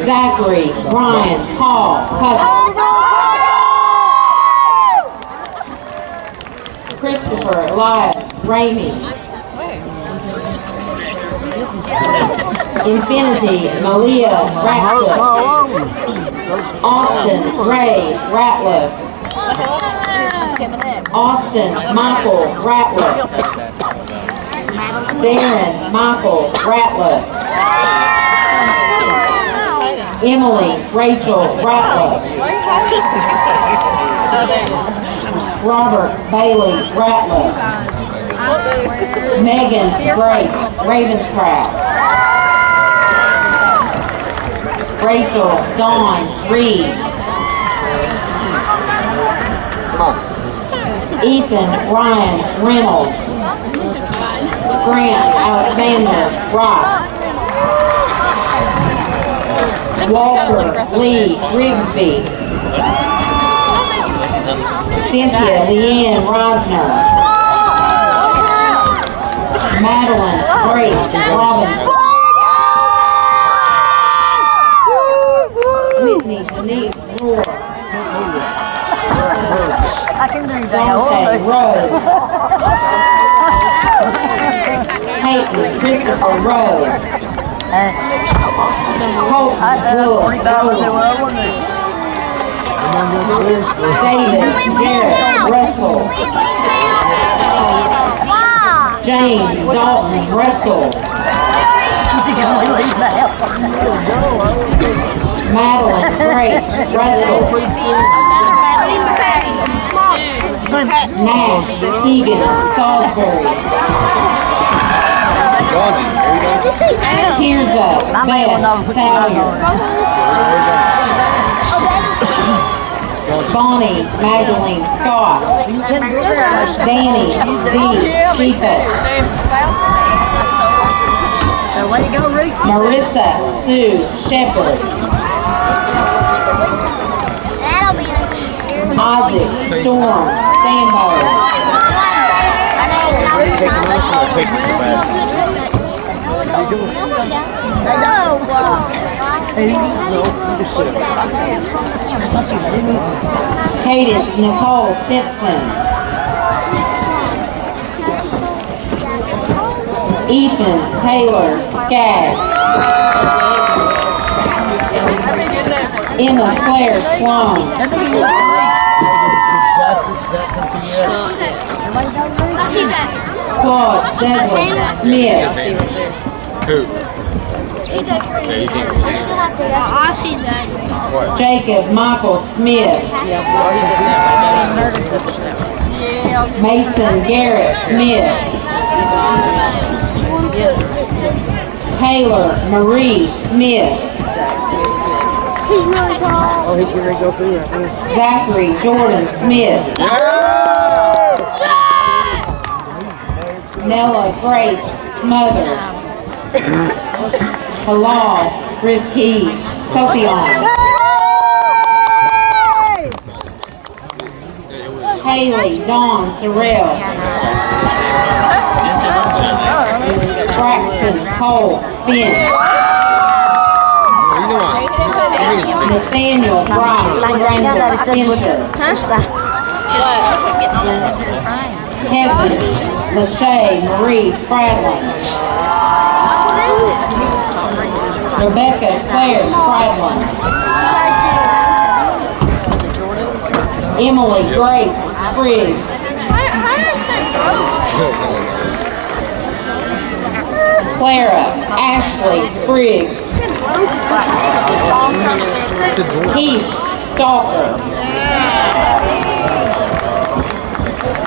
Zachary Brian Paul Huckett. Christopher Elias Ramey. Infinity Malia Ratcliffe. Austin Ray Ratliff. Austin Michael Ratliff. Darren Michael Ratliff. Emily Rachel Ratliff. Robert Bailey Ratliff. Megan Grace Ravenscraft. Rachel Dawn Reed. Ethan Ryan Reynolds. Grant Alexander Ross. Walker Lee Rigsby. Cynthia Leanne Rosner. Madeline Grace Robinson. Whitney Denise Rohr. I can do that. Dante Rose. Peyton Christopher Rose. Colton Willis Rose. David Garrett Russell. James Dalton Russell. Madeline Grace Russell. Nash Keegan Salisbury. Tears Up Beth Salyer. Bonnie Magdalene Scott. Danny D. Cephas. Marissa Sue Shepherd. Isaac Storm Stambo. Cadence Nicole Simpson. Ethan Taylor Skaggs. Emma Claire Sloan. She's at Claude Douglas Smith. Who? Jacob Michael Smith. Mason Garrett Smith. Taylor Marie Smith. He's really tall. Oh, he's getting ready to go through right now. Zachary Jordan Smith. Nella Grace Smothers. Halal Rizki Sophion. Haley Dawn Sorrell. Braxton Cole Spence. Nathaniel Bryce Randall Spencer. Kevin Lachey Marie Spradlin. Rebecca Claire Spradlin. Emily Grace Spriggs. Clara Ashley Spriggs. Heath Stalker.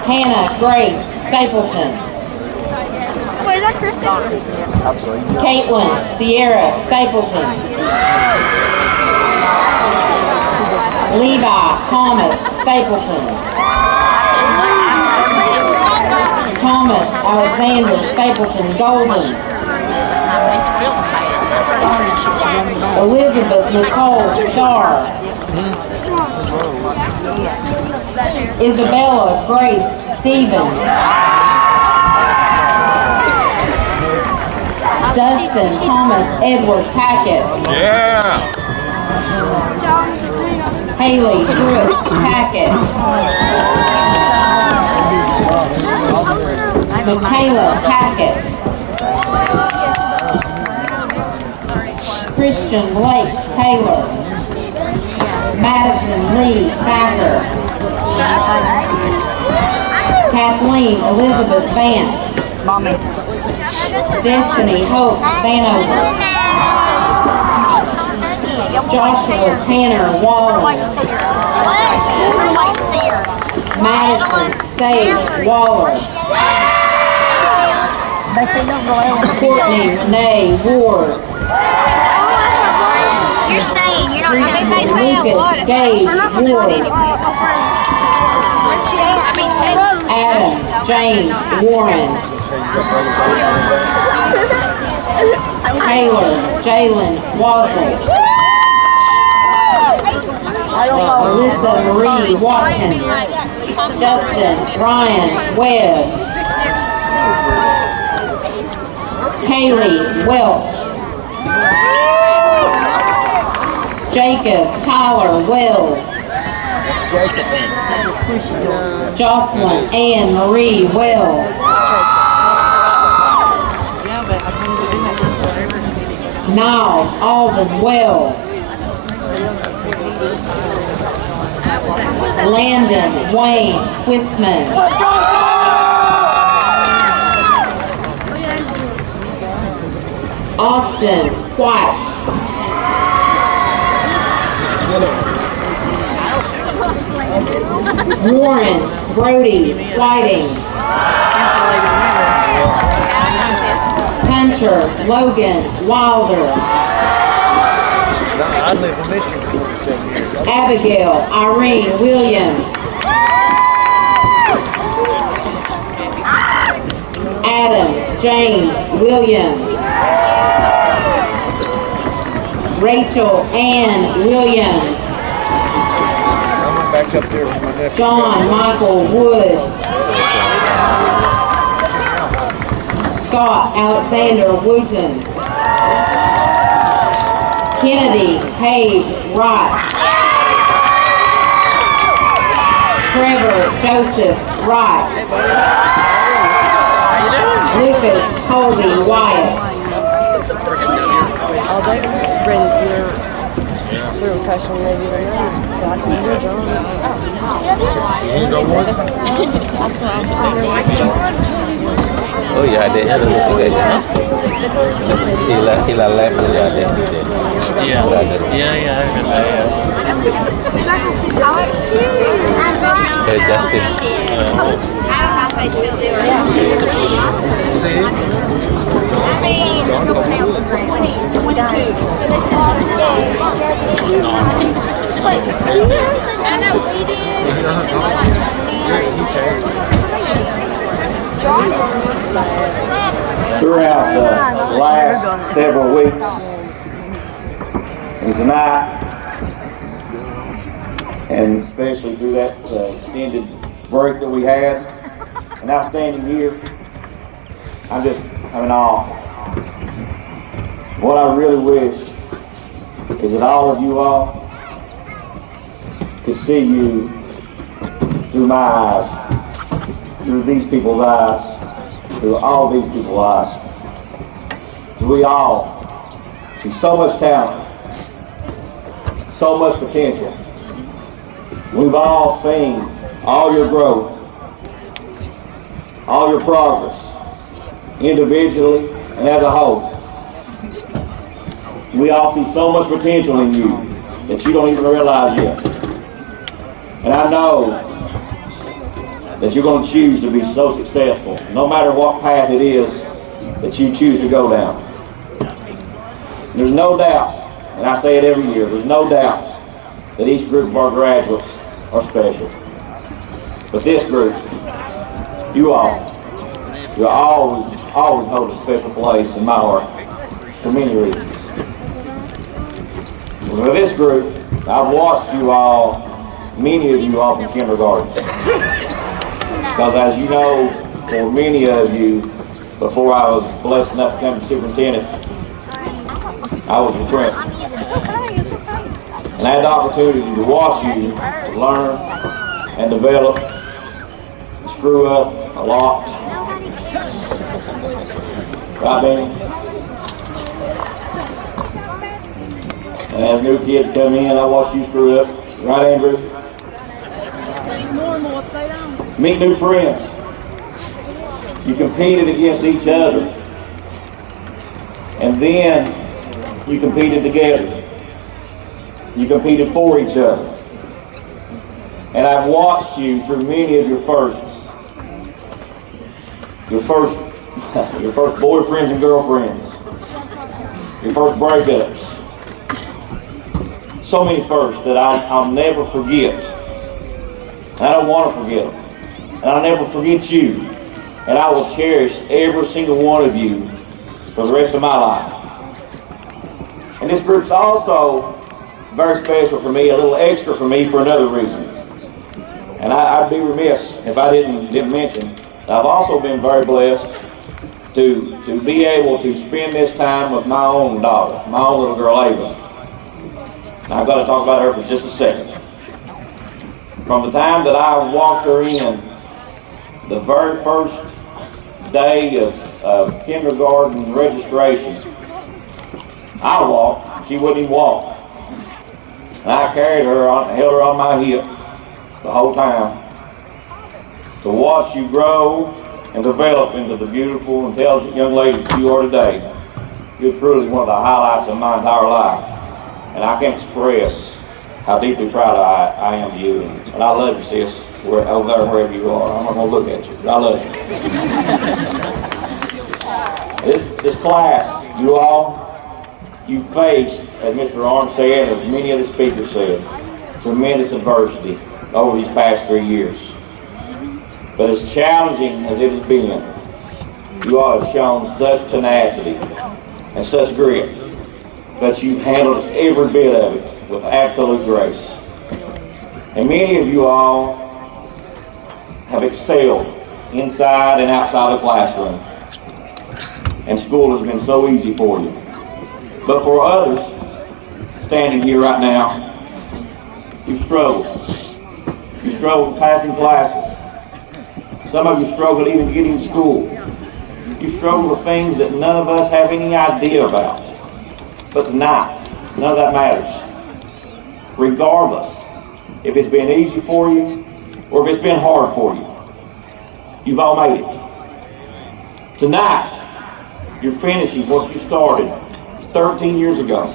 Hannah Grace Stapleton. Wait, is that Kristen? Caitlin Sierra Stapleton. Levi Thomas Stapleton. Thomas Alexander Stapleton Golden. Elizabeth Nicole Starr. Isabella Grace Stevens. Dustin Thomas Edward Tackett. Yeah. Haley Brooke Tackett. Michaela Tackett. Christian Blake Taylor. Madison Lee Thacker. Kathleen Elizabeth Vance. Mommy. Destiny Hope Vanover. Joshua Tanner Waller. Madison Sage Waller. Courtney Renee Ward. You're staying. You're not coming. Lucas Gage Ward. Adam James Warren. Taylor Jalen Wasley. Alyssa Marie Watkins. Justin Ryan Webb. Kaylee Welch. Jacob Tyler Wells. Jocelyn Ann Marie Wells. Niles Alden Wells. Landon Wayne Wisman. Austin White. Warren Brody Whiting. Hunter Logan Wilder. Abigail Irene Williams. Adam James Williams. Rachel Ann Williams. John Michael Woods. Scott Alexander Wooten. Kennedy Page Wright. Trevor Joseph Wright. Lucas Colby Wyatt. Through a freshman maybe like that. So I can do John's. You want to go more? That's what I'm saying. Oh yeah, they had a investigation. Sila left and yeah, Yeah, I remember. Hey, Justin. I don't know if they still do or not. I mean, 22. I know we did. Then we got Throughout the last several weeks and tonight, and especially through that extended break that we had, and now standing here, I'm in awe. What I really wish is that all of you all could see you through my eyes, through these people's eyes, through all these people's eyes. We all see so much talent, so much potential. We've all seen all your growth, all your progress, individually and as a whole. We all see so much potential in you that you don't even realize yet. And I know that you're going to choose to be so successful, no matter what path it is that you choose to go down. There's no doubt, and I say it every year, there's no doubt that each group of our graduates are special. But this group, you always hold a special place in my heart for many reasons. For this group, I've watched you all, many of you all from kindergarten. Because as you know, for many of you, before I was blessed enough to become superintendent, I was your principal. And I had the opportunity to watch you learn and develop, and screw up a lot. Right, Benny? And as new kids come in, I watch you screw up. Right, Andrew? Meet new friends. You competed against each other. And then you competed together. You competed for each other. And I've watched you through many of your firsts. Your first boyfriends and girlfriends. Your first breakups. So many firsts that I'll never forget. And I don't want to forget them. And I'll never forget you. And I will cherish every single one of you for the rest of my life. And this group's also very special for me, a little extra for me for another reason. And I'd be remiss if I didn't mention that I've also been very blessed to be able to spend this time with my own daughter, my own little girl Ava. And I've got to talk about her for just a second. From the time that I walked her in, the very first day of kindergarten registration, I walked, she wouldn't even walk. And I carried her, held her on my hip the whole time to watch you grow and develop into the beautiful, intelligent young lady that you are today. You're truly one of the highlights of my entire life. And I can't express how deeply proud I am of you. And I love you, sis, over there, wherever you are. I'm not going to look at you, but I love you. This class, you faced, as Mr. Arm said, as many of the speakers said, tremendous adversity over these past 3 years. But as challenging as it has been, you all have shown such tenacity and such grit that you've handled every bit of it with absolute grace. And many of you all have excelled inside and outside the classroom. And school has been so easy for you. But for others, standing here right now, you've struggled. You struggled passing classes. Some of you struggled even getting to school. You struggled with things that none of us have any idea about. But tonight, none of that matters. Regardless if it's been easy for you or if it's been hard for you, you've all made it. Tonight, you're finishing what you started 13 years ago.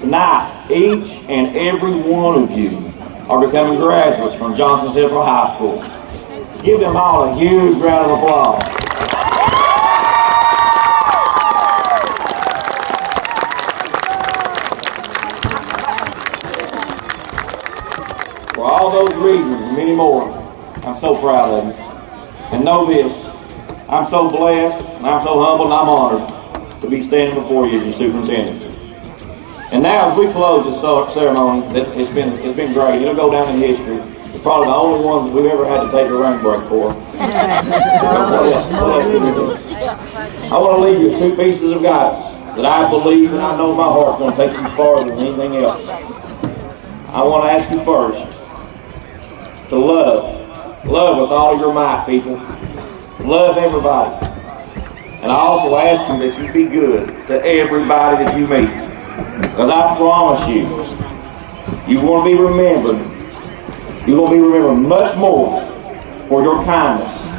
Tonight, each and every one of you are becoming graduates from Johnson Central High School. Let's give them all a huge round of applause. For all those reasons and many more, I'm so proud of you. And know this, I'm so blessed, and I'm so humbled, and I'm honored to be standing before you as your superintendent. And now, as we close this ceremony, that it's been great. It'll go down in history. It's probably the only one that we've ever had to take a rain break for. What else can we do? I want to leave you with two pieces of guidance that I believe and I know my heart's going to take you farther than anything else. I want to ask you first to love with all of your might, people. Love everybody. And I also ask you that you be good to everybody that you meet. Because I promise you, you're going to be remembered. You're going to be remembered much more for your kindness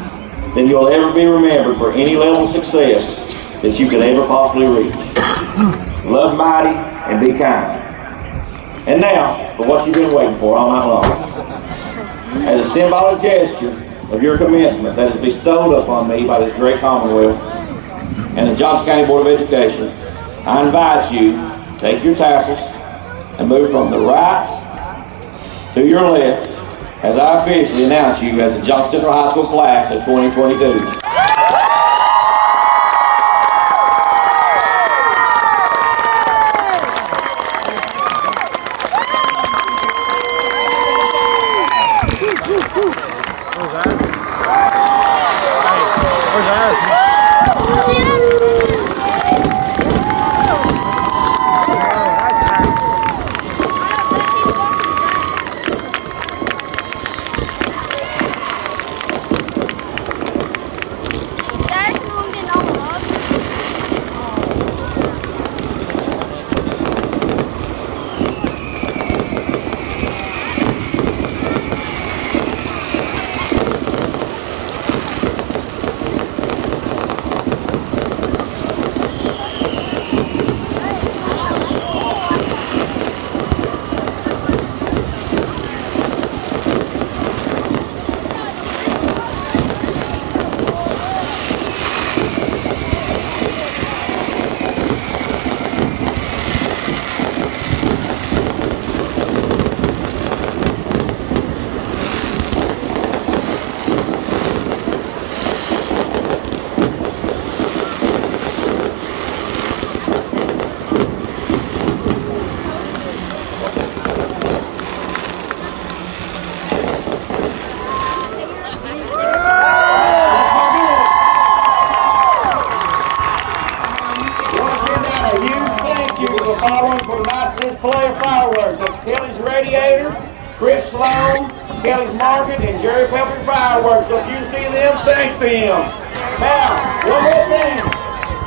than you'll ever be remembered for any level of success that you could ever possibly reach. Love mighty and be kind. And now, for what you've been waiting for all night long. As a symbolic gesture of your commencement that is bestowed upon me by this great Commonwealth and the Johnson County Board of Education, I invite you to take your tassels and move from the right to your left as I officially announce you as the Johnson Central High School class of 2022. Kelly's Market, and Jerry Pelfrey Fireworks. So if you see them, thank them. Now, one more thing.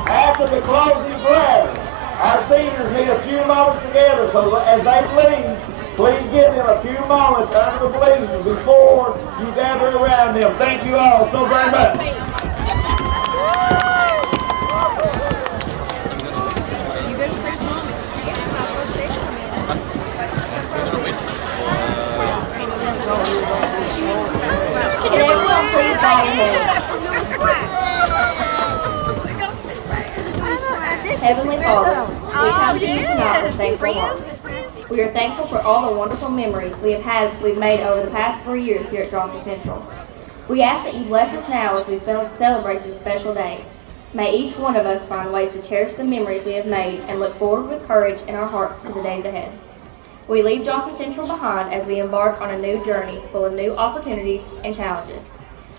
After the closing prayer, our seniors need a few moments together. So as they leave, please give them a few moments under the bleachers before you gather around them. Thank you all so very much. Can everyone please bow your heads? Heavenly Father, we come to you tonight with thankful hearts. We are thankful for all the wonderful memories we've made over the past 4 years here at Johnson Central. We ask that you bless us now as we celebrate this special day. May each one of us find ways to cherish the memories we have made and look forward with courage in our hearts to the days ahead. We leave Johnson Central behind as we embark on a new journey full of new opportunities and challenges.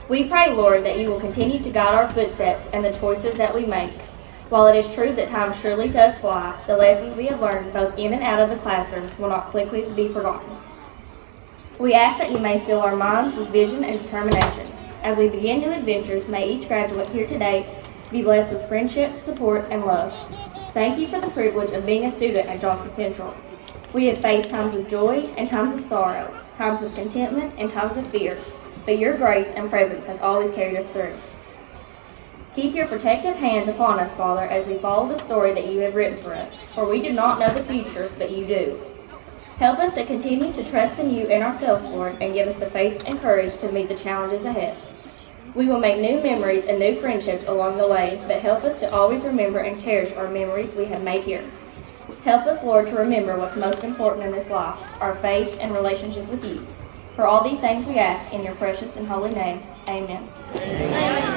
We pray, Lord, that you will continue to guide our footsteps and the choices that we make. While it is true that time surely does fly, the lessons we have learned both in and out of the classrooms will not quickly be forgotten. We ask that you may fill our minds with vision and determination. As we begin new adventures, may each graduate here today be blessed with friendship, support, and love. Thank you for the privilege of being a student at Johnson Central. We have faced times of joy and times of sorrow, times of contentment and times of fear, but your grace and presence has always carried us through. Keep your protective hands upon us, Father, as we follow the story that you have written for us, for we do not know the future, but you do. Help us to continue to trust in you and ourselves, Lord, and give us the faith and courage to meet the challenges ahead. We will make new memories and new friendships along the way, but help us to always remember and cherish our memories we have made here. Help us, Lord, to remember what's most important in this life, our faith and relationship with you. For all these things we ask in your precious and holy name. Amen. Amen.